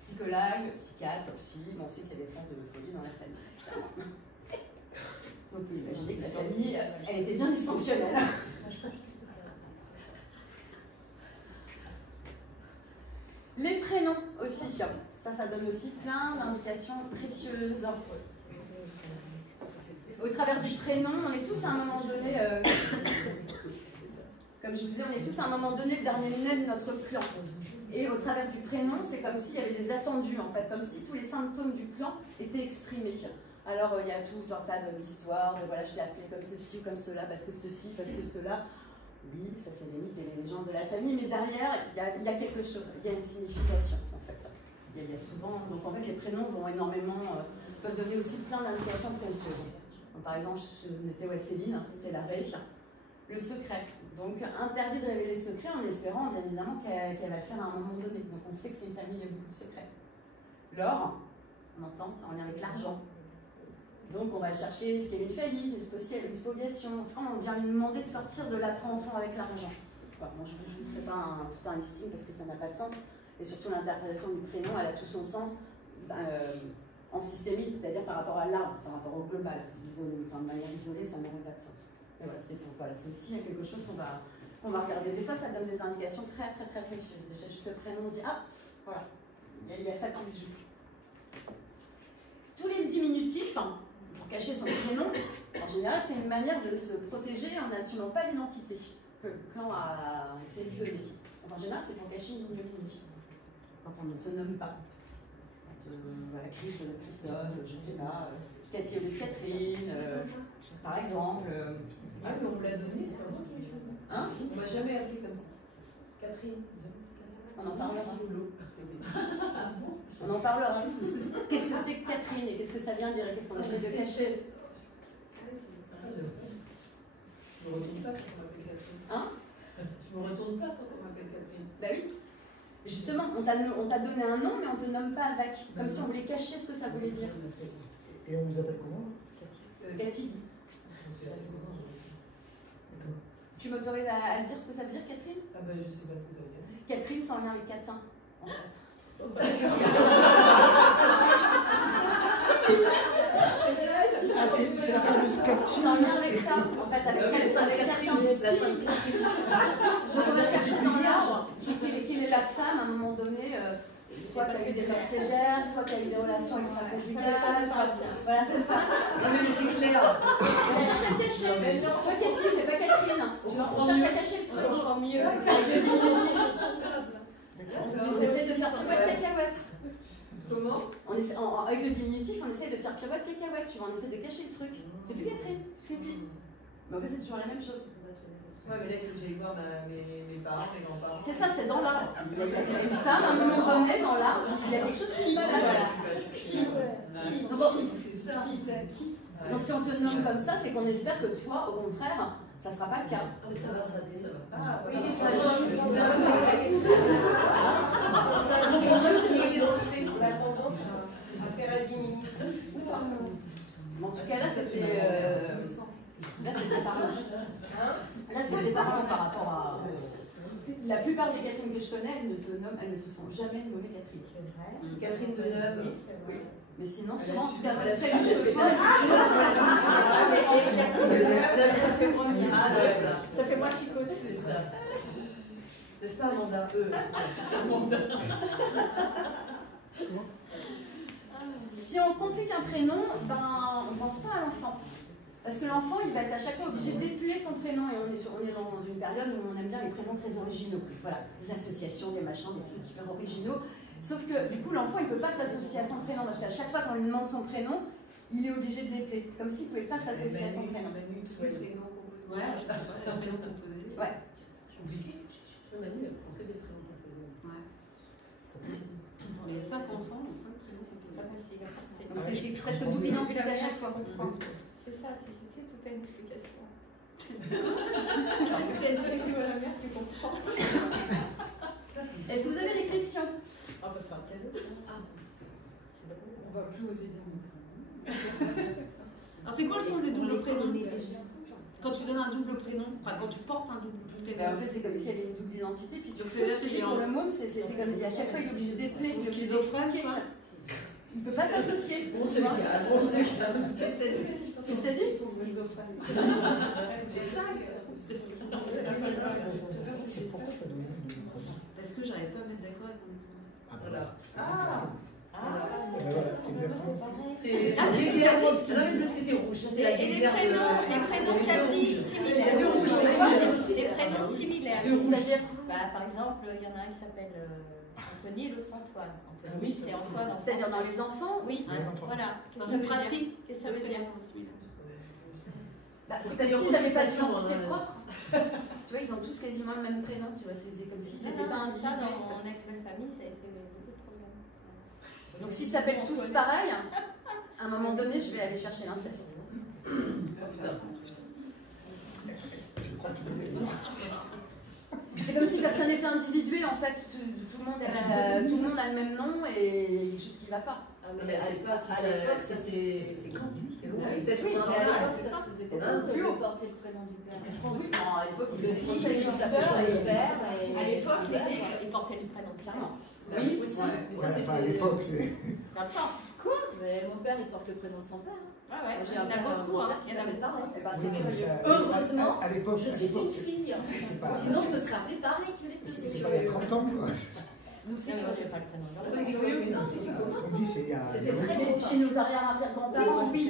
Psychologue, psychiatre, psy, bon, on sait qu'il y a des traces de folie dans la famille. Donc vous pouvez imaginer que la famille, elle était bien dysfonctionnelle. Les prénoms aussi, ça donne aussi plein d'indications précieuses. Au travers du prénom, on est tous à un moment donné, comme je vous disais, on est tous à un moment donné le dernier né de notre clan. Et au travers du prénom, c'est comme s'il y avait des attendus, en fait, comme si tous les symptômes du clan étaient exprimés. Alors, il y a tout un tas d'histoires, de voilà, je t'ai appelé comme ceci ou comme cela, parce que ceci, parce que cela. Oui, ça c'est les mythes et les légendes de la famille, mais derrière, il y a quelque chose, il y a une signification, en fait. Il y a souvent, donc en fait, les prénoms vont énormément, peuvent donner aussi plein d'indications précieuses. Donc, par exemple, je notais Céline, c'est la Ré. le secret. Donc interdit de révéler le secret en espérant bien évidemment qu'elle va le faire à un moment donné. Donc on sait que c'est une famille, il y a beaucoup de secrets. L'or, on entend, c'est en lien avec l'argent. Donc on va chercher ce qu'il y a une faillite, une spoliation. On vient lui demander de sortir de l'appréhension avec l'argent. Bon, je ne vous ferai pas tout un listing parce que ça n'a pas de sens. Et surtout l'interprétation du prénom, elle a tout son sens en systémique, c'est-à-dire par rapport à l'arbre, par rapport au global. Isolé, enfin, de manière isolée, ça n'aurait pas de sens. Et voilà, c'était pour voilà, c'est aussi quelque chose qu'on va regarder. Des fois, ça donne des indications très précieuses. Déjà, juste le prénom, on se dit ah, voilà, il y a ça qui se joue. Tous les diminutifs, pour cacher son prénom, en général, c'est une manière de se protéger en n'assumant pas l'identité que le clan a essayé de donner. Donc, en général, c'est pour cacher une diminutif. Quand on ne se nomme pas. Voilà, Christophe, je sais pas, Cathy ou Catherine, par exemple. Ah, mais on me l'a donné, c'est pas moi qui l'ai choisi. Hein? On m'a jamais appelé comme ça. Catherine. On en parlera. On en parlera. Qu'est-ce que c'est que Catherine et qu'est-ce que ça vient dire et qu'est-ce qu'on essaie de cacher? Je me retourne pas quand on m'appelle Catherine. Hein? Je me retourne pas quand on m'appelle Catherine. Bah oui. Justement, on t'a donné un nom, mais on ne te nomme pas avec. Comme si on voulait cacher ce que ça voulait dire. Et on vous appelle comment? Cathy. Tu m'autorises à dire ce que ça veut dire, Catherine? Ah bah je sais pas ce que ça veut dire. Catherine, c'est en lien avec Catin, en fait. Ah, c'est la fameuse Cathy. C'est en lien avec ça, en fait, avec Catin. La Sainte Catherine. Donc on va chercher dans l'arbre quelle est la femme à un moment donné, soit qui a eu des passes légères, soit qui a eu des relations extra-conjugales, soit... Voilà, c'est ça. Non mais c'est clair. On cherche à cacher. Toi, Cathy, c'est pas Catherine. On cherche à cacher le truc. Encore mieux. Avec le diminutif. On essaie de faire pirouette cacahuète. Comment? Avec le diminutif, on essaie de faire pirouette cacahuète. Tu vois, on essaie de cacher le truc. C'est plus Catherine, ce que tu dis. Mais en fait, c'est toujours la même chose. Ouais, mais là, il faut que j'aille voir mes parents, mes grands-parents. C'est ça, c'est dans l'arbre. Il y a une femme, à un moment donné, dans l'arbre, il y a quelque chose qui va là. C'est ça. Donc si on te nomme comme ça, c'est qu'on espère que toi, au contraire, ça ne sera pas le cas. Ah, mais ça va. Ah, oui, ça en tout cas, là, c'était parlant. Là, c'était parlant par rapport à... La plupart des Catherine que je connais, elles ne se font jamais nommer Catherine. Catherine Deneuve. Oui. Mais sinon, souvent, en tout cas, elle a ça fait moins chicote. C'est ça. N'est-ce pas, Amanda? Amanda. Si on complique un prénom, ben, on ne pense pas à l'enfant. Parce que l'enfant, il va être à chaque fois obligé d'épeler son prénom. Et on est dans une période où on aime bien les prénoms très originaux. Voilà, des associations, des machins, des trucs hyper originaux. Sauf que du coup, l'enfant, il ne peut pas s'associer à son prénom. Parce qu'à chaque fois qu'on lui demande son prénom, il est obligé de l'épeler. C'est comme s'il ne pouvait pas s'associer à son prénom. Ouais, un prénom composé. Ouais. C'est compliqué. Manu, elle prend que des prénoms composés. Ouais. Il y a 5 enfants, 5 prénoms composés. Donc c'est presque double identité à chaque fois. C'est ça, si c'était tout à une explication. Tu comprends. Est-ce que vous avez des questions? Ah, bah, c'est un cadeau. Ah. On va plus oser dire mon prénom. Alors, c'est quoi le sens des doubles prénoms? Quand tu donnes un double prénom, enfin quand tu portes un double prénom. En fait, c'est comme si elle avait une double identité. Puis tu Donc, sais, je te dis, pour le môme, c'est comme à chaque fois, il est obligé d'épeler, il est obligé d'expliquer. Il ne peut pas s'associer. On se calme. Qu'est-ce que t'as dit? Ils sont schizophrènes. Les 5. C'est pourquoi tu as donné un double prénom? Parce que j'arrive pas à me mettre d'accord avec mon ex-mari. Ah, Voilà. voilà, c'est exactement ça. C'est Ah, c'est c'est clairement ce qui... Non, mais c'est parce que c'était rouge. C'est la Et les guerre prénoms quasi similaires. C'est deux rouges. Des prénoms similaires. C'est-à-dire, Par exemple, il y en a un qui s'appelle Anthony et l'autre Antoine. Anthony, oui, c'est ça, Antoine en c'est-à-dire dans français. les enfants? Oui, Les enfants. voilà. Dans une fratrie. Qu'est-ce que ça veut dire? Bah, c'est comme s'ils n'avaient pas d'identité propre. Tu vois, ils ont tous quasiment le même prénom. Tu vois, c'est comme s'ils n'étaient pas Ça, dans individuels. mon ex-belle famille, ça a fait beaucoup de problèmes. Donc s'ils s'appellent tous pareil, à un moment donné, je vais aller chercher l'inceste. Oh putain. crois que tu peux dire. C'est comme si personne n'était individué, en fait, tout le monde a le même nom et il y a quelque chose qui ne va pas. Ah, mais à l'époque, c'est quand? C'est long. Peut-être Oui, qu'on mais à a l'époque, ça se faisait pas. plus haut. Porter le prénom du père. Oui, à l'époque, Le fils, il portait le père. À l'époque, les mecs, ils portaient le prénom de clairement. Oui, aussi. Mais ça, Ouais, pas à l'époque, c'est. Quoi? Mais mon père, il porte le prénom de son père. Ah ouais, J'ai il y en a beaucoup, hein. Il y en a beaucoup. pareil. Eh ben, Oui, c'est mais curieux. ça- Heureusement, à l'époque, je suis une fille. c'est pas. Sinon, je me serais appelée pareil que les C'est filles. pas il y a 30 ans, quoi. Nous, c'est moi, j'ai pas le prénom. C'est curieux, mais non, Ce qu'on dit, c'est il y a. C'était très Mais longtemps. chez nos arrière-grands-parents, oui.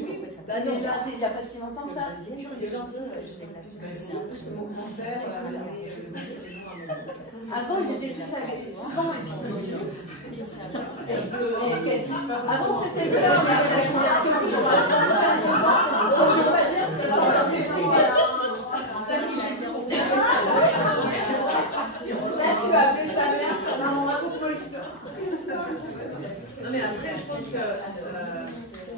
Bah non, là, il n'y a pas si longtemps que ça. C'est gentil, je l'ai pas vu. Bah si, parce que mon grand-père avait le prénom à mon oncle. Avant, ils étaient tous avec souvent et puis avant, c'était le père, j'avais la fondation. Là, tu as appelé ta mère, ça m'a raconté l'histoire. Non mais après, je pense que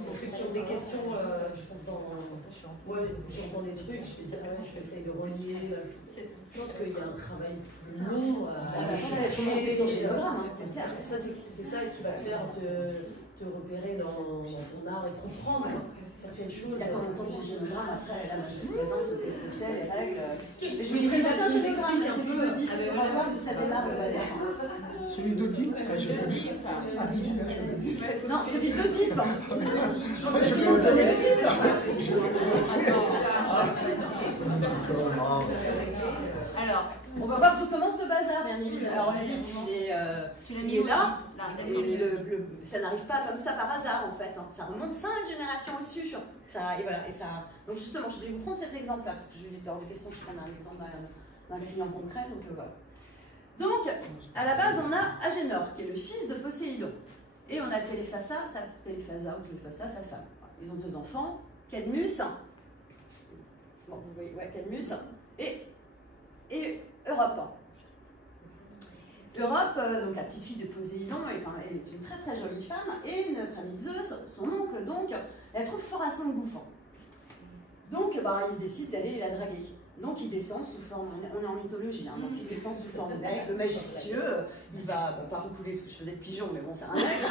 pour ceux qui ont des questions, je pense ouais, j'entends des trucs, je essaye de relier. Je pense qu'il y a un travail plus long à commenter son génogramme. C'est ça qui va te faire te repérer dans ton art et comprendre certaines choses. D'accord, on compte son génogramme, après, là, je vous présente qu'est-ce que c'est, les règles. Et je vais vous présenter un génogramme, celui d'Oedipe, on va voir d'où ça démarre le bazar. Celui d'Oedipe, je t'ai dit. Ah, dis-y, là, je t'ai dit. Non, celui d'Oedipe. Je pense que Je tu connais Oedipe. Alors, on va voir d'où commence le bazar, bien évidemment. Alors, Oedipe, il est là, et ça n'arrive pas comme ça par hasard, en fait. Ça remonte 5 générations au-dessus. Et voilà, et ça... Donc, justement, je vais vous prendre cet exemple-là, parce que je vais hors de question que je prenne un exemple d'un client concret, donc voilà. Donc, à la base, on a Agénor, qui est le fils de Poséidon. Et on a Téléphassa, sa femme. Ils ont 2 enfants, Cadmus, bon, vous voyez, ouais, Cadmus, et Europe. Europe, donc la petite fille de Poséidon, elle est une très très jolie femme, et notre ami Zeus, son oncle, donc, la trouve fort à son gouffre. Donc, il décide d'aller la draguer. Donc il descend sous forme, on est en mythologie, hein, donc il descend sous forme d'aigle, majestueux, il va, bon, pas recouler parce que je faisais de pigeon, mais bon c'est un aigle.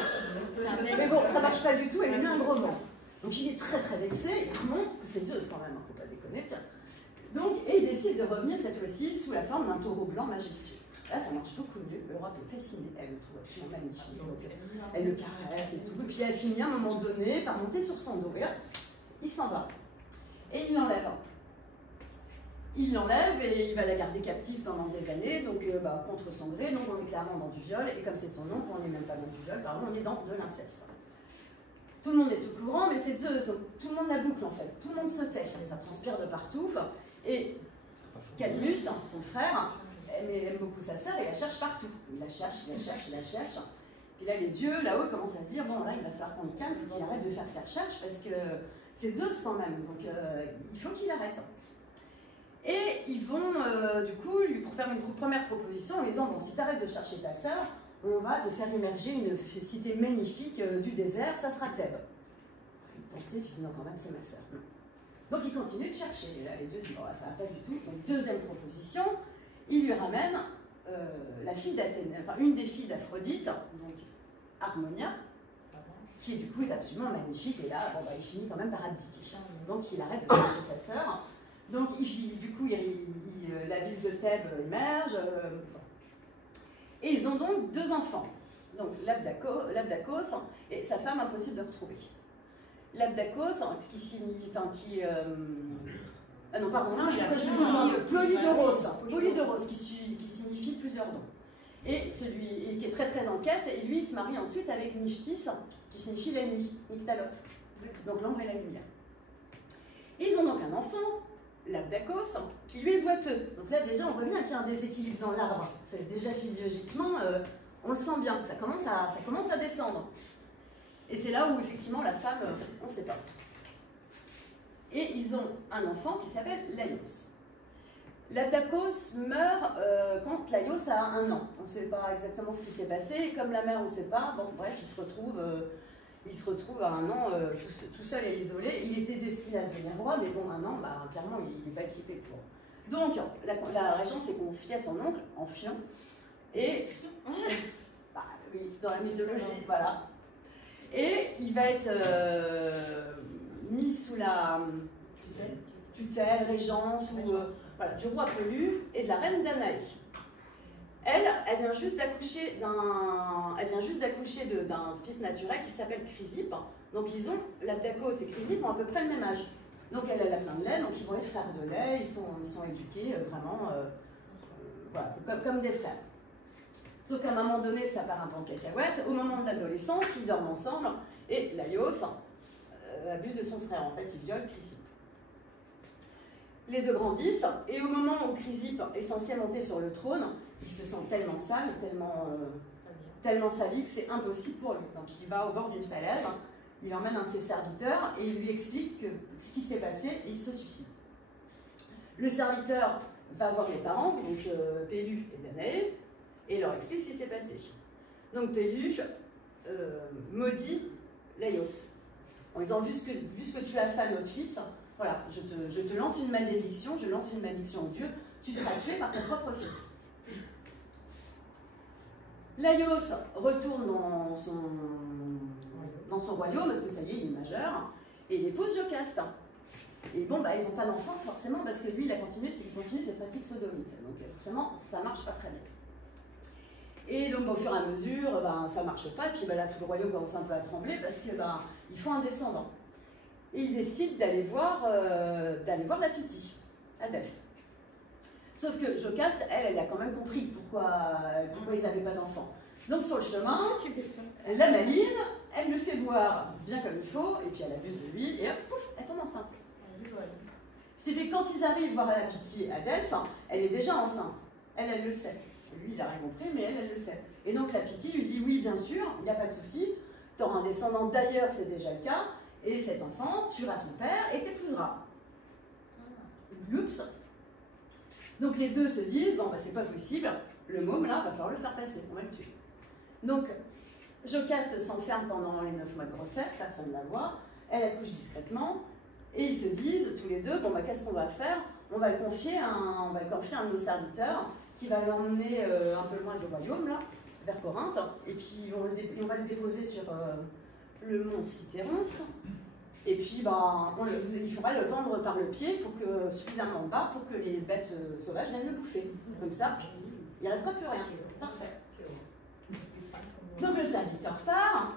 Mais bon, ça marche pas du tout, elle lui met un gros vent. Donc il est très très vexé, il remonte, parce que c'est Zeus quand même, hein, faut pas déconner. Donc, et il décide de revenir cette fois-ci sous la forme d'un taureau blanc majestueux. Là ça marche beaucoup mieux, Europe est fascinée, elle le trouve absolument magnifique, donc, elle le caresse et tout, et puis elle finit à un moment donné par monter sur son dos, et là, il s'en va. Et il l'enlève. Il l'enlève et il va la garder captive pendant des années, donc contre son gré, donc on est clairement dans du viol, et comme c'est son oncle, on n'est même pas dans du viol, pardon, on est dans de l'inceste. Tout le monde est au courant, mais c'est Zeus, donc tout le monde la boucle en fait, tout le monde se tait, ça transpire de partout, et Cadmus, son frère, aime beaucoup sa sœur et la cherche partout. Il la cherche, puis là les dieux là-haut commencent à se dire, bon là il va falloir qu'on le calme, il faut qu'il arrête de faire sa recherche, parce que c'est Zeus quand même, donc il faut qu'il arrête. Et ils vont, du coup, lui faire une première proposition en disant, bon, si tu arrêtes de chercher ta sœur, on va te faire émerger une cité magnifique du désert, ça sera Thèbes. Il pense, sinon quand même c'est ma sœur. Donc il continue de chercher, et là les deux disent, bon, ça va pas du tout. Donc deuxième proposition, il lui ramène la fille d'Athénée, enfin une des filles d'Aphrodite, donc Harmonia, qui du coup est absolument magnifique, et là, bon, il finit quand même par abdiquer. Donc il arrête de chercher sa sœur. Donc, du coup, la ville de Thèbes émerge, et ils ont donc 2 enfants. Donc, Labdakos et sa femme impossible de retrouver. Labdakos, qui signifie, ah non, pardon, Polydoros, qui signifie plusieurs noms. Et celui qui est très très en quête, et lui, il se marie ensuite avec Nishtis, qui signifie la nuit, Nyctalope, donc l'ombre et la lumière. Ils ont donc un enfant, Labdakos, qui lui est boiteux. Donc là déjà on voit bien qu'il y a un déséquilibre dans l'arbre. C'est déjà physiologiquement, on le sent bien, ça commence à descendre. Et c'est là où effectivement la femme, on ne sait pas. Et ils ont un enfant qui s'appelle Laios. Labdakos meurt quand Laios a 1 an. On ne sait pas exactement ce qui s'est passé, et comme la mère on ne sait pas, bon bref, il se retrouve à 1 an tout seul et isolé. Il était destiné à devenir roi, mais bon, 1 an, clairement, il n'est pas équipé pour. Donc, la régence est confiée à son oncle, Amphion, et, bah, oui, dans la mythologie, voilà. Et il va être mis sous la tutelle, régence, ou, voilà, du roi Pelu et de la reine Danaé. Elle vient juste d'accoucher d'un fils naturel qui s'appelle Chrysippe. Donc ils ont, l'Abdacos et Chrysippe ont à peu près le même âge. Donc elle a plein de lait, donc ils vont être frères de lait, ils sont éduqués vraiment voilà, comme des frères. Sauf qu'à un moment donné, ça part un peu en cacahuète. Au moment de l'adolescence, ils dorment ensemble et Laios abuse de son frère. En fait, il viole Chrysippe. Les deux grandissent et au moment où Chrysippe est censé monter sur le trône, il se sent tellement sale, tellement sali que c'est impossible pour lui. Donc il va au bord d'une falaise, il emmène un de ses serviteurs et il lui explique ce qui s'est passé et il se suicide. Le serviteur va voir les parents, donc Pélu et Danaé, et leur explique ce qui s'est passé. Donc Pélu maudit Laios en disant vu ce que tu as fait à notre fils, voilà, je te lance une malédiction, je lance une malédiction au Dieu, tu seras tué par ton propre fils. Laios retourne dans son royaume, parce que ça y est, il est majeur, et il épouse Jocaste. Et bon, bah, ils n'ont pas d'enfant forcément, parce que lui, il continue ses pratiques sodomites. Donc forcément, ça ne marche pas très bien. Et donc, au fur et à mesure, ben, ça ne marche pas, et puis ben, là, tout le royaume commence un peu à trembler, parce qu'il ben, faut un descendant. Et il décide d'aller voir la Pythie, à Delphes. Sauf que Jocaste, elle a quand même compris pourquoi ils n'avaient pas d'enfant. Donc sur le chemin, la maline, elle le fait boire bien comme il faut, et puis elle abuse de lui, et hop, pouf, elle tombe enceinte. Ce qui fait que quand ils arrivent voir la Pythie à Delphes, elle est déjà enceinte. Elle le sait. Lui, il n'a rien compris, mais elle le sait. Et donc la Pythie lui dit, oui, bien sûr, il n'y a pas de souci, tu auras un descendant, d'ailleurs, c'est déjà le cas, et cet enfant tuera son père et t'épouseras. Oups. Donc les deux se disent, bon, bah, c'est pas possible, le môme là, va falloir le faire passer, on va le tuer. Donc, Jocaste s'enferme pendant les 9 mois de grossesse, personne ne la voit, elle accouche discrètement, et ils se disent, tous les deux, bon, bah, qu'est-ce qu'on va faire? On va le confier à un de nos serviteurs, qui va l'emmener un peu loin du royaume, là, vers Corinthe, et puis on va le déposer sur le mont Cithéronte, et puis ben, il faudra le pendre par le pied suffisamment bas pour que les bêtes sauvages viennent le bouffer. Comme ça, il ne restera plus rien. Parfait. Donc le serviteur part,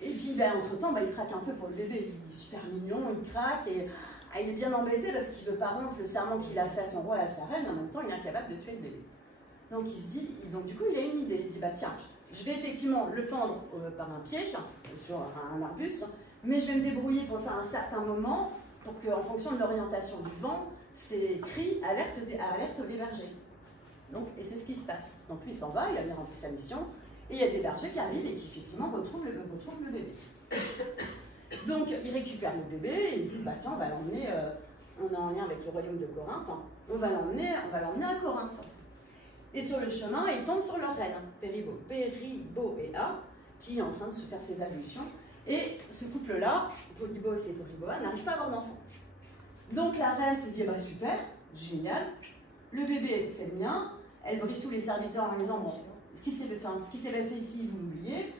et puis ben, entre-temps, ben, il craque un peu pour le bébé. Il est super mignon, il craque, et il est bien embêté parce qu'il ne veut pas rompre le serment qu'il a fait à son roi et à sa reine, en même temps il est incapable de tuer le bébé. Donc il se dit, donc du coup il a une idée, il se dit, bah tiens, je vais effectivement le pendre par un pied, sur un arbuste, mais je vais me débrouiller pour faire un certain moment, pour qu'en fonction de l'orientation du vent, ces cris alertent les bergers. Donc, et c'est ce qui se passe. Donc lui il s'en va, il a bien rempli sa mission, et il y a des bergers qui arrivent et qui effectivement retrouvent le bébé. Donc ils récupèrent le bébé et ils se disent, bah tiens, on va l'emmener, on est en lien avec le royaume de Corinthe, on va l'emmener à Corinthe. Et sur le chemin, ils tombent sur leur reine, Périboéa, qui est en train de se faire ses ablutions. Et ce couple-là, Polybos et Poriboa, n'arrivent pas à avoir d'enfant. Donc la reine se dit, bah super, génial, le bébé c'est le mien. Elle briefe tous les serviteurs en disant, bon, ce qui s'est passé ici, vous l'oubliez,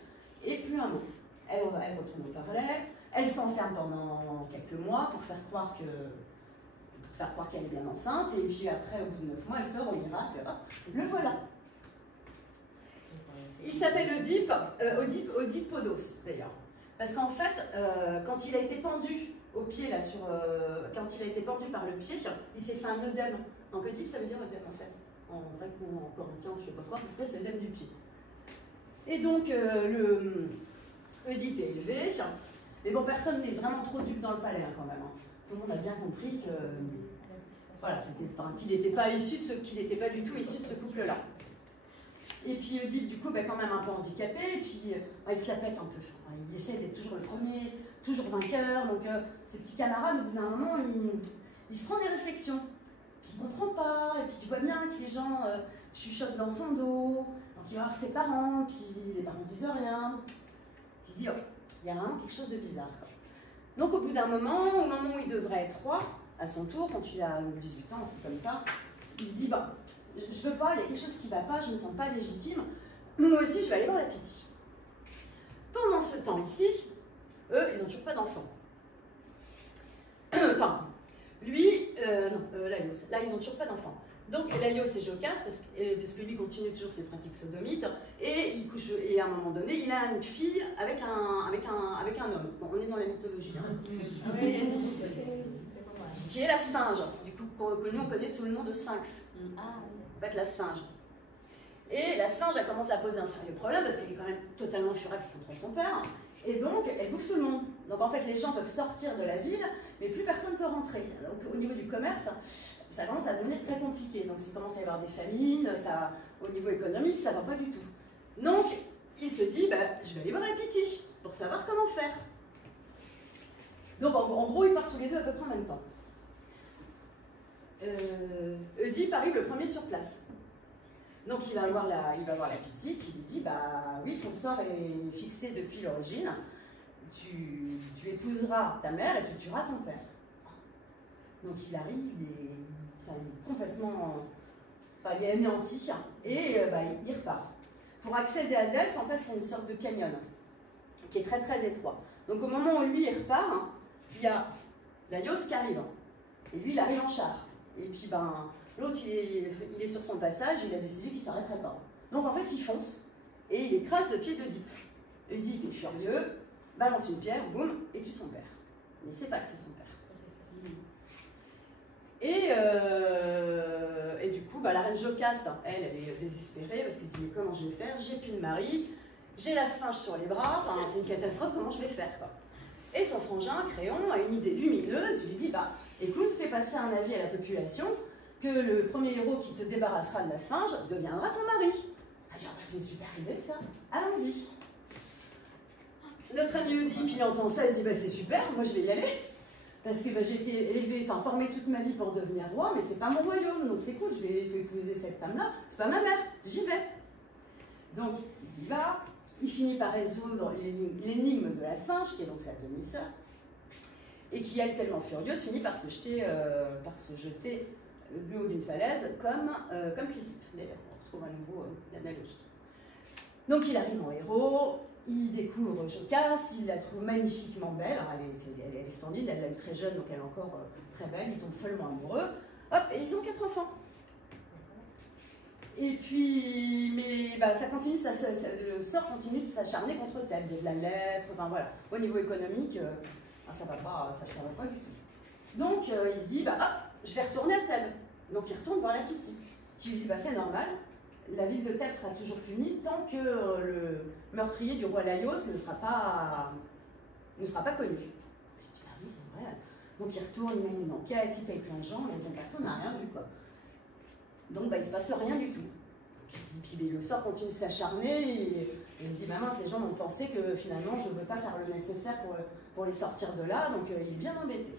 et plus un mot. Elle retourne au palais, elle s'enferme pendant quelques mois pour faire croire qu'elle est bien enceinte, et puis après, au bout de 9 mois, elle sort au miracle, hop, le voilà. Il s'appelle Oedipodos, d'ailleurs. Parce qu'en fait, quand il a été pendu au pied, là, quand il a été pendu par le pied, il s'est fait un œdème. Donc Oedipe, ça veut dire œdème, en fait. En grec ou en corinthien, je ne sais pas quoi, en tout cas, c'est l'œdème du pied. Et donc, Oedipe est élevé, mais bon, personne n'est vraiment trop dupe dans le palais, hein, quand même. Hein. Tout le monde a bien compris que voilà, qu'il n'était pas du tout issu de ce couple-là. Et puis Oedipe, du coup, quand même un peu handicapé, et puis il se la pète un peu. Il essaie d'être toujours le premier, toujours vainqueur, donc ses petits camarades, au bout d'un moment, il se prend des réflexions. Puis il ne comprend pas, et puis il voit bien que les gens chuchotent dans son dos, donc il va voir ses parents, puis les parents disent rien. Il se dit, oh, il y a vraiment quelque chose de bizarre. Donc au bout d'un moment, au moment où il devrait être roi, à son tour, quand il a 18 ans, un truc comme ça, il se dit, bah, je veux pas, il y a quelque chose qui va pas, je me sens pas légitime, moi aussi je vais aller voir la Pitty. Pendant ce temps ici, eux, ils n'ont toujours pas d'enfants. Enfin, lui, non, Laios, là, ils n'ont toujours pas d'enfants. Donc, Laios et Jocaste, parce que lui continue toujours ses pratiques sodomites, et il couche, et à un moment donné, il a une fille avec un homme. Bon, on est dans la mythologie. Hein. Qui est la Sphinge, du coup, que nous on connaît sous le nom de Sphinx. En fait, la Sphinge. Et la Sphinge a commencé à poser un sérieux problème parce qu'elle est quand même totalement furax contre son père. Et donc, elle bouffe tout le monde. Donc, en fait, les gens peuvent sortir de la ville, mais plus personne ne peut rentrer. Donc, au niveau du commerce, ça commence à devenir très compliqué. Donc, s'il commence à y avoir des famines, ça, au niveau économique, ça ne va pas du tout. Donc, il se dit, bah, je vais aller voir la Pitty pour savoir comment faire. Donc, en gros, ils partent tous les deux à peu près en même temps. Oedipe arrive le premier sur place. Donc il va voir la Pitty qui lui dit, bah oui, ton sort est fixé depuis l'origine, tu épouseras ta mère et tu tueras ton père. Donc il arrive, il est complètement, il est anéanti, et il repart. Pour accéder à Delphes, en fait, c'est une sorte de canyon qui est très très étroit. Donc au moment où lui il repart, il y a Laios qui arrive, et lui il arrive en char. Et puis l'autre il est sur son passage, il a décidé qu'il ne s'arrêterait pas. Donc en fait il fonce et il écrase le pied d'Oedipe. Oedipe est furieux, balance une pierre, boum, et tue son père. Mais il ne sait pas que c'est son père. Et du coup, la reine Jocaste, elle est désespérée parce qu'elle se dit, mais comment je vais faire? J'ai plus de mari, j'ai la Sphinge sur les bras, c'est une catastrophe, comment je vais faire quoi. Et son frangin, Créon, a une idée lumineuse, il lui dit, écoute, fais passer un avis à la population que le premier héros qui te débarrassera de la Sphinge deviendra ton mari. C'est une super idée ça, allons-y. Notre ami Oedipe, il entend ça, il se dit, c'est super, moi je vais y aller. Parce que j'ai été élevée, formée toute ma vie pour devenir roi, mais c'est pas mon royaume, donc c'est cool, je vais épouser cette femme-là, c'est pas ma mère, j'y vais. Donc il y va. Il finit par résoudre l'énigme de la Sphinge, qui est donc sa demi-sœur, et qui, elle, tellement furieuse, finit par se jeter le plus haut d'une falaise, comme Chrysippe. D'ailleurs, on retrouve à nouveau l'analogie. Donc il arrive en héros, il découvre Jocaste, il la trouve magnifiquement belle, alors elle est splendide, elle l'a eu très jeune, donc elle est encore très belle, il tombe follement amoureux, hop, et ils ont 4 enfants. Et puis, mais ça continue, le sort continue de s'acharner contre Thèbes, il y a de la lèpre, enfin voilà. Au niveau économique, ça va pas du tout. Donc il se dit, hop, je vais retourner à Thèbes. Donc il retourne voir la Pitty, qui lui dit, c'est normal, la ville de Thèbes sera toujours punie tant que le meurtrier du roi Laios ne sera pas connu. Il se dit, oui, c'est vrai. Donc il retourne, il mène une enquête, il paye plein de gens, mais bon, personne n'a rien vu quoi. Donc il ne se passe rien du tout. Puis le sort continue de s'acharner et il se dit, mince, les gens m'ont pensé que finalement je ne veux pas faire le nécessaire pour les sortir de là, donc il est bien embêté.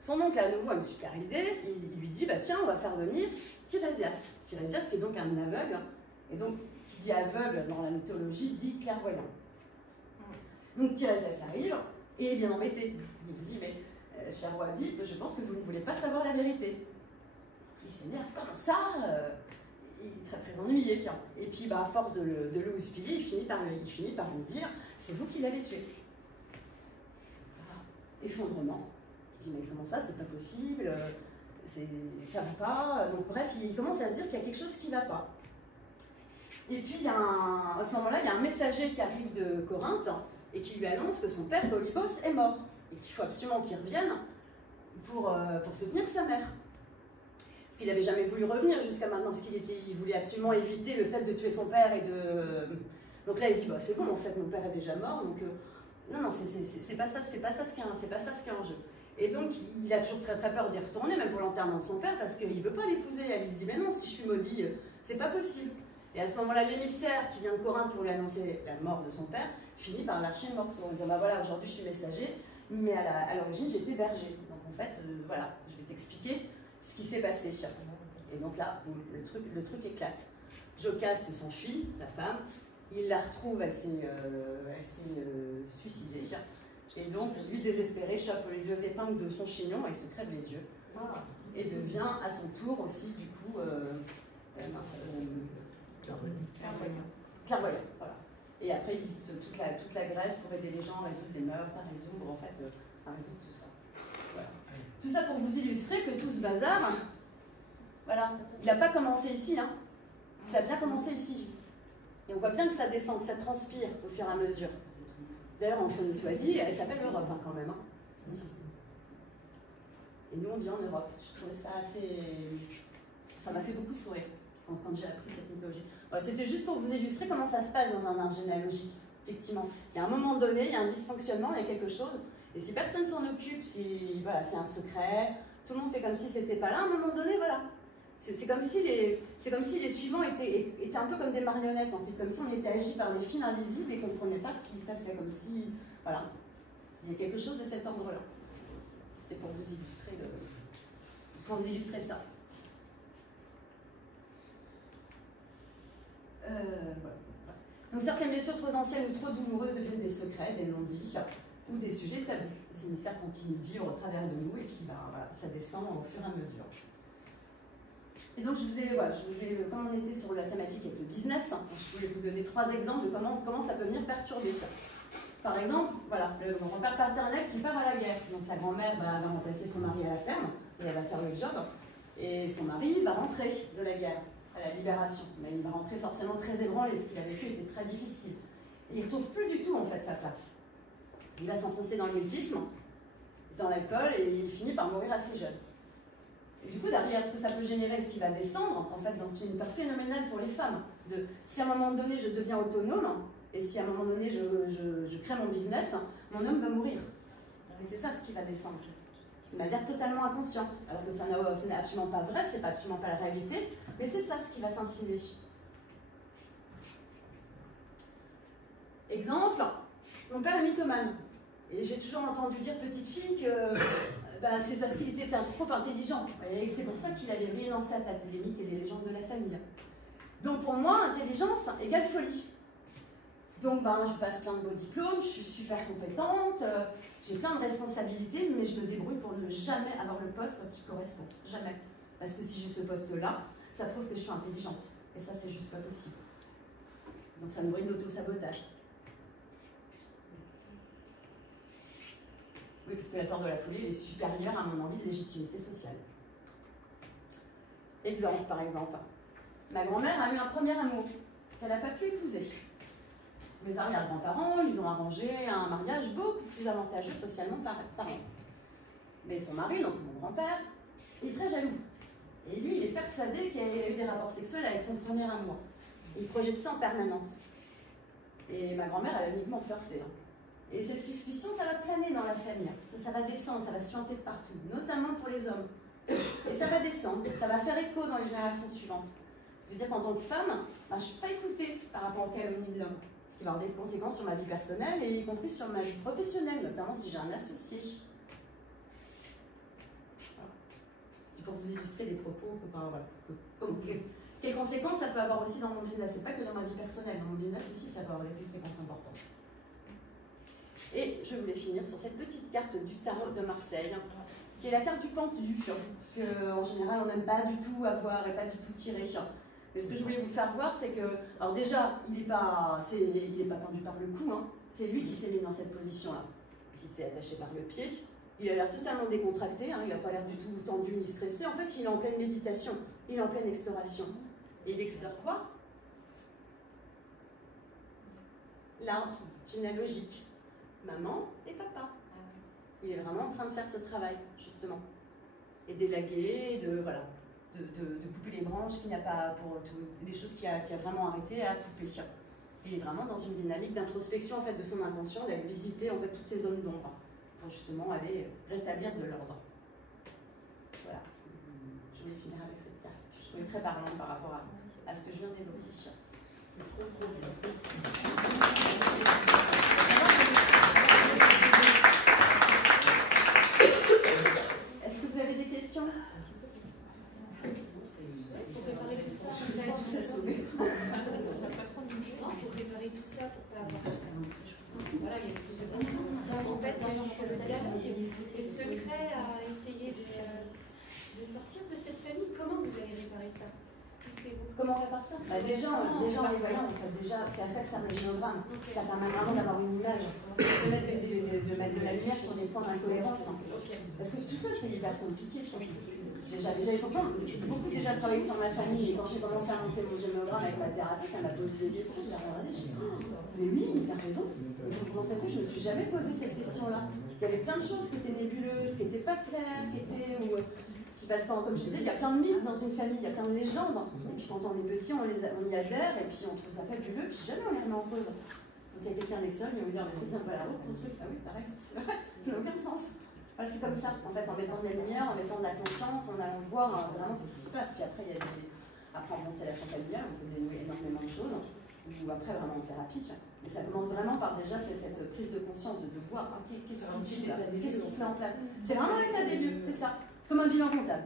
Son oncle à nouveau a une super idée, il lui dit, tiens, on va faire venir Tirésias. Tirésias qui est donc un aveugle, et donc qui dit aveugle dans la mythologie dit clairvoyant. Donc Tirésias arrive et est bien embêté. Il lui dit, mais cher roi Oedipe, je pense que vous ne voulez pas savoir la vérité. Il s'énerve, comment ça il est très très ennuyé. Et puis à force de le houspiller, il finit par lui dire, c'est vous qui l'avez tué. Effondrement. Il dit, mais comment ça, c'est pas possible, ça va pas. Donc bref, il commence à se dire qu'il y a quelque chose qui va pas. Et puis à ce moment-là, il y a un messager qui arrive de Corinthe et qui lui annonce que son père Polybos est mort et qu'il faut absolument qu'il revienne pour soutenir sa mère. Parce qu'il n'avait jamais voulu revenir jusqu'à maintenant, parce qu'il voulait absolument éviter le fait de tuer son père et de... Donc là, il se dit, c'est bon, en fait, mon père est déjà mort, donc... Non, c'est pas ça ce qu'il y a en jeu. Et donc, il a toujours très très peur d'y retourner, même pour l'enterrement de son père, parce qu'il ne veut pas l'épouser. Elle se dit, mais non, si je suis maudit, c'est pas possible. Et à ce moment-là, l'émissaire qui vient de Corinthe pour lui annoncer la mort de son père, finit par lâcher un morceau. En disant, voilà, aujourd'hui je suis messager, mais à l'origine j'étais berger. Donc en fait, voilà, je vais t'expliquer ce qui s'est passé. Et donc là, le truc éclate. Jocaste s'enfuit, sa femme, il la retrouve, elle s'est suicidée. Et donc, lui désespéré, chope les 2 épingles de son chignon et se crève les yeux. Et devient à son tour aussi, du coup, clairvoyant. Voilà. Et après, il visite toute la Grèce pour aider les gens à résoudre les meurtres, à résoudre tout ça. Voilà. Tout ça pour vous illustrer que tout ce bazar, voilà, il n'a pas commencé ici, hein. Ça a bien commencé ici. Et on voit bien que ça descend, que ça transpire au fur et à mesure. D'ailleurs, entre nous soit dit, elle s'appelle l'Europe hein, quand même. Hein. Et nous, on vit en Europe. Je trouvais ça assez... Ça m'a fait beaucoup sourire quand j'ai appris cette mythologie. Voilà, c'était juste pour vous illustrer comment ça se passe dans un arbre généalogique. Effectivement, il y a un moment donné, il y a un dysfonctionnement, il y a quelque chose. Et si personne s'en occupe, si voilà, c'est un secret, tout le monde fait comme si c'était pas là, à un moment donné, voilà. C'est comme si les suivants étaient un peu comme des marionnettes, en fait, comme si on était agi par des fils invisibles et qu'on ne comprenait pas ce qui se passait, comme si, voilà, il y a quelque chose de cet ordre-là. C'était pour vous illustrer ça. Voilà. Donc certaines blessures trop anciennes ou trop douloureuses deviennent des secrets, des non-dits ou des sujets tabous. Ces mystères continuent de vivre au travers de nous et puis voilà, ça descend au fur et à mesure. Et donc comme on était sur la thématique avec le business, je voulais vous donner 3 exemples de comment ça peut venir perturber ça. Par exemple, voilà, le grand-père paternel qui part à la guerre. Donc la grand-mère va remplacer son mari à la ferme et elle va faire le job. Et son mari va rentrer de la guerre à la libération. Mais il va rentrer forcément très ébranlé, ce qu'il a vécu était très difficile. Et il ne retrouve plus du tout en fait sa place. Il va s'enfoncer dans le mutisme, dans l'alcool et il finit par mourir assez jeune. Et du coup, derrière ce que ça peut générer, ce qui va descendre, en fait, c'est une peur phénoménale pour les femmes. Si à un moment donné je deviens autonome, et si à un moment donné je crée mon business, mon homme va mourir. Et c'est ça ce qui va descendre. De manière totalement inconsciente. Alors que ce n'est absolument pas vrai, c'est absolument pas la réalité, mais c'est ça ce qui va s'insinuer. Exemple, mon père est mythomane. Et j'ai toujours entendu dire petite fille que c'est parce qu'il était trop intelligent. Et c'est pour ça qu'il avait ruiné dans sa tête les mythes et les légendes de la famille. Donc pour moi, intelligence égale folie. Donc je passe plein de beaux diplômes, je suis super compétente, j'ai plein de responsabilités, mais je me débrouille pour ne jamais avoir le poste qui correspond. Jamais. Parce que si j'ai ce poste-là, ça prouve que je suis intelligente. Et ça, c'est juste pas possible. Donc ça nourrit de l'auto-sabotage. Oui, parce que la peur de la folie est supérieure à mon envie de légitimité sociale. Exemple, par exemple. Ma grand-mère a eu un premier amour qu'elle n'a pas pu épouser. Mes arrière-grands-parents, ils ont arrangé un mariage beaucoup plus avantageux socialement parlant. Mais son mari, donc mon grand-père, il est très jaloux. Et lui, il est persuadé qu'il a eu des rapports sexuels avec son premier amour. Il projette ça en permanence. Et ma grand-mère, elle a uniquement flirté. Et cette suspicion, ça va planer dans la famille. Ça va descendre, ça va se chanter de partout, notamment pour les hommes. Et ça va descendre, ça va faire écho dans les générations suivantes. Ça veut dire qu'en tant que femme, je ne suis pas écoutée par rapport au calomnie de l'homme. Ce qui va avoir des conséquences sur ma vie personnelle et y compris sur ma vie professionnelle, notamment si j'ai un associé. Voilà. C'est pour vous illustrer des propos quelles conséquences ça peut avoir aussi dans mon business. C'est pas que dans ma vie personnelle, dans mon business aussi ça peut avoir des conséquences importantes. Et je voulais finir sur cette petite carte du tarot de Marseille, qui est la carte du pendu, qu'en général on n'aime pas du tout avoir et pas du tout tirer. Mais ce que je voulais vous faire voir, c'est que, alors déjà, il n'est pas pendu par le cou, hein. C'est lui qui s'est mis dans cette position-là. Il s'est attaché par le pied. Il a l'air totalement décontracté, hein. Il n'a pas l'air du tout tendu ni stressé. En fait, il est en pleine méditation, il est en pleine exploration. Et il explore quoi? L'arbre généalogique. Maman et papa. Il est vraiment en train de faire ce travail, justement. Et d'élaguer, de couper les branches qu'il n'a pas, des choses qu'il a vraiment arrêté à couper. Il est vraiment dans une dynamique d'introspection en fait, de son intention, d'aller visiter en fait, toutes ces zones d'ombre, pour justement aller rétablir de l'ordre. Voilà, je voulais finir avec cette carte, que je trouvais très parlante par rapport à ce que je viens d'évoquer. Est-ce que vous avez des questions? Pour préparer tout ça, vous avez tous assommé. Pour préparer tout ça, pour pas avoir. Voilà, il y a plus de tension. En fait, il y a le dialogue, les secrets à essayer de de sortir de cette famille. Comment vous allez réparer ça? Comment on répare ça? Déjà, en les voyant, en fait, déjà, c'est à ça que ça me génogramme. Ça permet vraiment d'avoir une image, de mettre de la lumière sur des points d'incohérence. Parce que tout ça, c'est hyper compliqué. J'avais pourtant beaucoup déjà travaillé sur ma famille, et quand j'ai commencé à monter mon génogramme avec ma thérapie, ça m'a posé des questions. J'ai regardé, j'ai dit, mais oui, mais t'as raison. Comment ça se fait? Je ne me suis jamais posé cette question-là. Il y avait plein de choses qui étaient nébuleuses, qui n'étaient pas claires, qui étaient. Parce que, comme je disais, il y a plein de mythes dans une famille, il y a plein de légendes. Et puis quand on est petit, on y adhère, et puis on trouve ça fabuleux, puis jamais on les remet en cause. Donc il y a quelqu'un d'extérieur qui va vous dire, mais c'est bien pas la route, ton truc. Ah oui, t'as raison, c'est vrai, ça n'a aucun sens. Voilà, c'est comme ça, en fait, en mettant de la lumière, en mettant de la conscience, en allant voir vraiment ce qui se passe. Puis après, il y a des. Après, en constellation familiale, on peut dénouer énormément de choses, ou après, vraiment en thérapie. Mais ça commence vraiment par déjà cette prise de conscience, de voir qu'est-ce qui se met en place. C'est vraiment l'état des lieux, c'est ça. C'est comme un bilan comptable.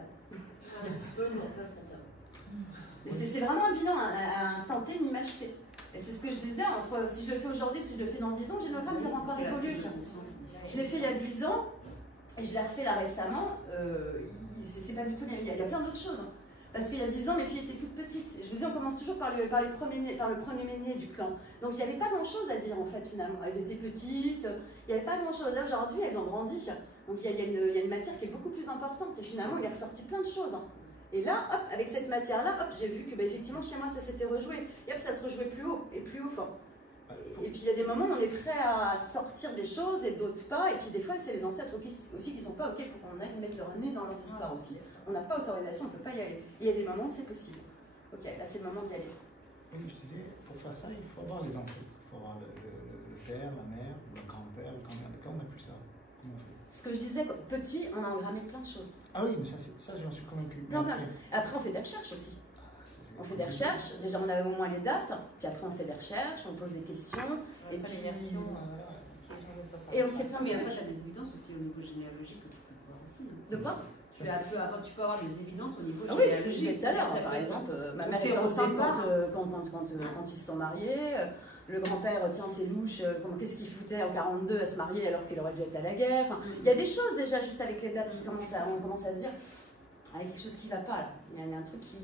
C'est vraiment un bilan à instant T, une image T. Et c'est ce que je disais, entre si je le fais aujourd'hui, si je le fais dans 10 ans, le génogramme il aura encore évolué. Je l'ai fait il y a 10 ans, et je l'ai refait là récemment. C'est pas du tout. Il y a plein d'autres choses. Parce qu'il y a 10 ans, mes filles étaient toutes petites. Je vous dis, on commence toujours par le premier-né du clan. Donc il n'y avait pas grand-chose à dire en fait finalement. Elles étaient petites, il n'y avait pas grand-chose. Aujourd'hui, elles ont grandi. Donc il y a une matière qui est beaucoup plus importante. Et finalement, il est ressorti plein de choses. Et là, hop, avec cette matière-là, j'ai vu que effectivement, chez moi, ça s'était rejoué. Et hop, ça se rejouait plus haut et plus haut fort. Et puis il y a des moments où on est prêt à sortir des choses et d'autres pas. Et puis des fois, c'est les ancêtres aussi qui ne sont pas OK pour qu'on aille mettre leur nez dans leur histoire aussi. On n'a pas autorisation, on ne peut pas y aller. Et il y a des moments où c'est possible. OK, là c'est le moment d'y aller. Oui, je disais, pour faire ça, il faut avoir les ancêtres. Il faut avoir le père, la mère, le grand-père, le grand-mère. Quand on n'a plus ça, comment on fait? Ce que je disais, petit, on a engrammé plein de choses. Ah oui, mais ça j'en suis convaincue. Après, on fait des recherches aussi. On fait des recherches, déjà on a au moins les dates, puis après on fait des recherches, on pose des questions, et puis... Et on sait plein de choses. Mais après, tu as des évidences aussi au niveau généalogique que tu peux voir aussi. De quoi? Tu peux avoir des évidences au niveau généalogique. Ah oui, généalogique. c'est ce que je disais tout à l'heure. Par exemple, ma mère était enceinte quand ils se sont mariés. Le grand-père, tiens, c'est louche, qu'est-ce qu'il foutait en 42 à se marier alors qu'il aurait dû être à la guerre. Enfin, il y a des choses déjà juste avec les dates on commence à se dire, il y a quelque chose qui ne va pas là. Il y a un truc qui...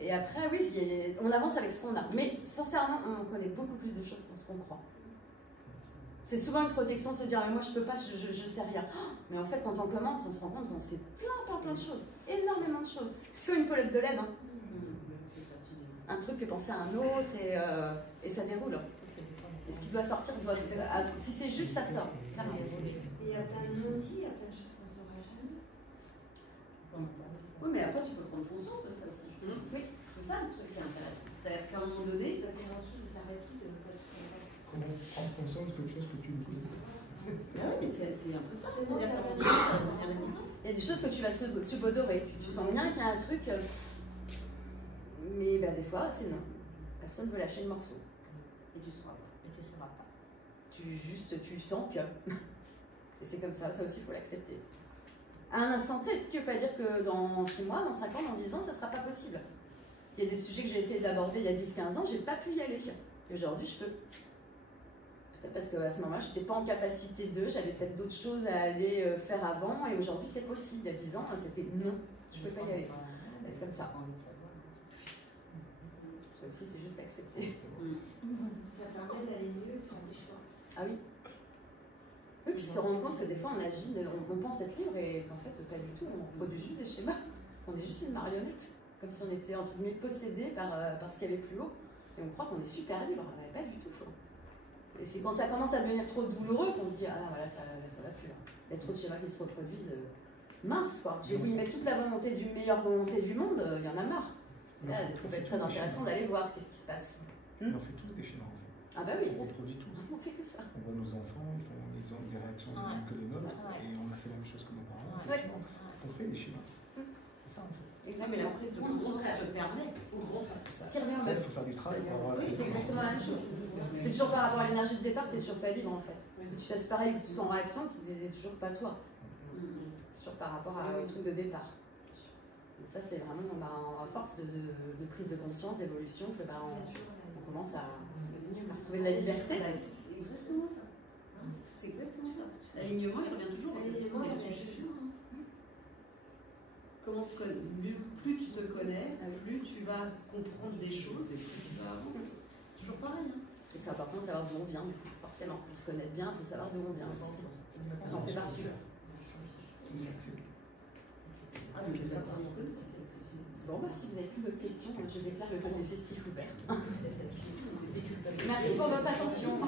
Et après, oui, on avance avec ce qu'on a. Mais sincèrement, on connaît beaucoup plus de choses que ce qu'on croit. C'est souvent une protection de se dire, mais moi je peux pas, je sais rien. Mais en fait, quand on commence, on se rend compte qu'on sait plein de choses. Énormément de choses. C'est comme une pelote de laine. Hein. Un truc fait penser à un autre et ça déroule. Et ce qui doit sortir, si c'est juste, ça sort. Clairement. Il y a plein de non-dits, il y a plein de choses qu'on ne saura jamais. Oui, mais après, tu peux prendre conscience de ça aussi. Oui, c'est ça le truc qui est intéressant. C'est-à-dire qu'à un moment donné, ça fait un sou, ça s'arrête tout. Comment prendre conscience de quelque chose que tu ne connais pas? Ah oui, mais c'est un peu ça. C'est-à-dire qu'à un moment donné, ça va devenir évident. Il y a des choses que tu vas subodorer. Tu sens bien qu'il y a un truc, mais des fois, c'est non. Personne ne veut lâcher le morceau. Et tu sauras pas. Et tu sauras pas. Tu sens que. Et c'est comme ça aussi, il faut l'accepter. À un instant T, ce qui ne veut pas dire que dans 6 mois, dans 5 ans, dans 10 ans, ça ne sera pas possible. Il y a des sujets que j'ai essayé d'aborder il y a 10-15 ans, je n'ai pas pu y aller. Et aujourd'hui, je peux. Peut-être parce qu'à ce moment-là, je n'étais pas en capacité j'avais peut-être d'autres choses à aller faire avant, et aujourd'hui, c'est possible. Il y a 10 ans, c'était non, je ne peux pas y aller. Et c'est comme ça. Ça aussi, c'est juste accepter. Ça permet d'aller mieux, de faire des choix. Ah oui. Oui, puis se rendre compte que des fois on agit, on pense être libre et qu'en fait pas du tout, on produit juste des schémas, on est juste une marionnette, comme si on était entre guillemets possédé par ce qu'il y avait plus haut, et on croit qu'on est super libre, mais pas du tout. Et c'est quand ça commence à devenir trop douloureux qu'on se dit, ah non, voilà, ça va plus là. Il y a trop de schémas qui se reproduisent, mince quoi. J'ai voulu mettre toute la meilleure volonté du monde, il y en a marre. Là, ça peut être très intéressant d'aller voir qu'est-ce qui se passe. On fait tous des schémas en fait. Ah bah oui. On reproduit tous. On fait que ça. On voit nos enfants, ils ont des réactions les mêmes que les nôtres, et on a fait la même chose que nos parents. On fait des schémas. C'est ça en fait. Exactement. Mais la prise de conscience, ça te permet. Ce qui revient il faut faire du travail pour avoir. Oui, c'est exactement la même chose. C'est toujours par rapport à l'énergie de départ, tu n'es toujours pas libre en fait. Que tu fasses pareil, que tu sois en réaction, c'est toujours pas toi. C'est toujours par rapport au truc de départ. Et ça, c'est vraiment à force de prise de conscience, d'évolution, que on commence à retrouver de la liberté. C'est exactement ça. C'est exactement ça. L'alignement, il revient toujours. L'alignement, il revient toujours. comment plus tu te connais, plus tu vas comprendre des choses et plus tu vas avancer. C'est toujours pareil. Hein. Et c'est important de savoir d'où on vient, du coup, forcément. Pour se connaître bien, il faut savoir d'où on vient. Ça en fait partie. Ah, je ne vais pas remonter. Bon, bah, si vous n'avez plus d'autres questions, je déclare le côté festif ouvert. Merci pour votre attention.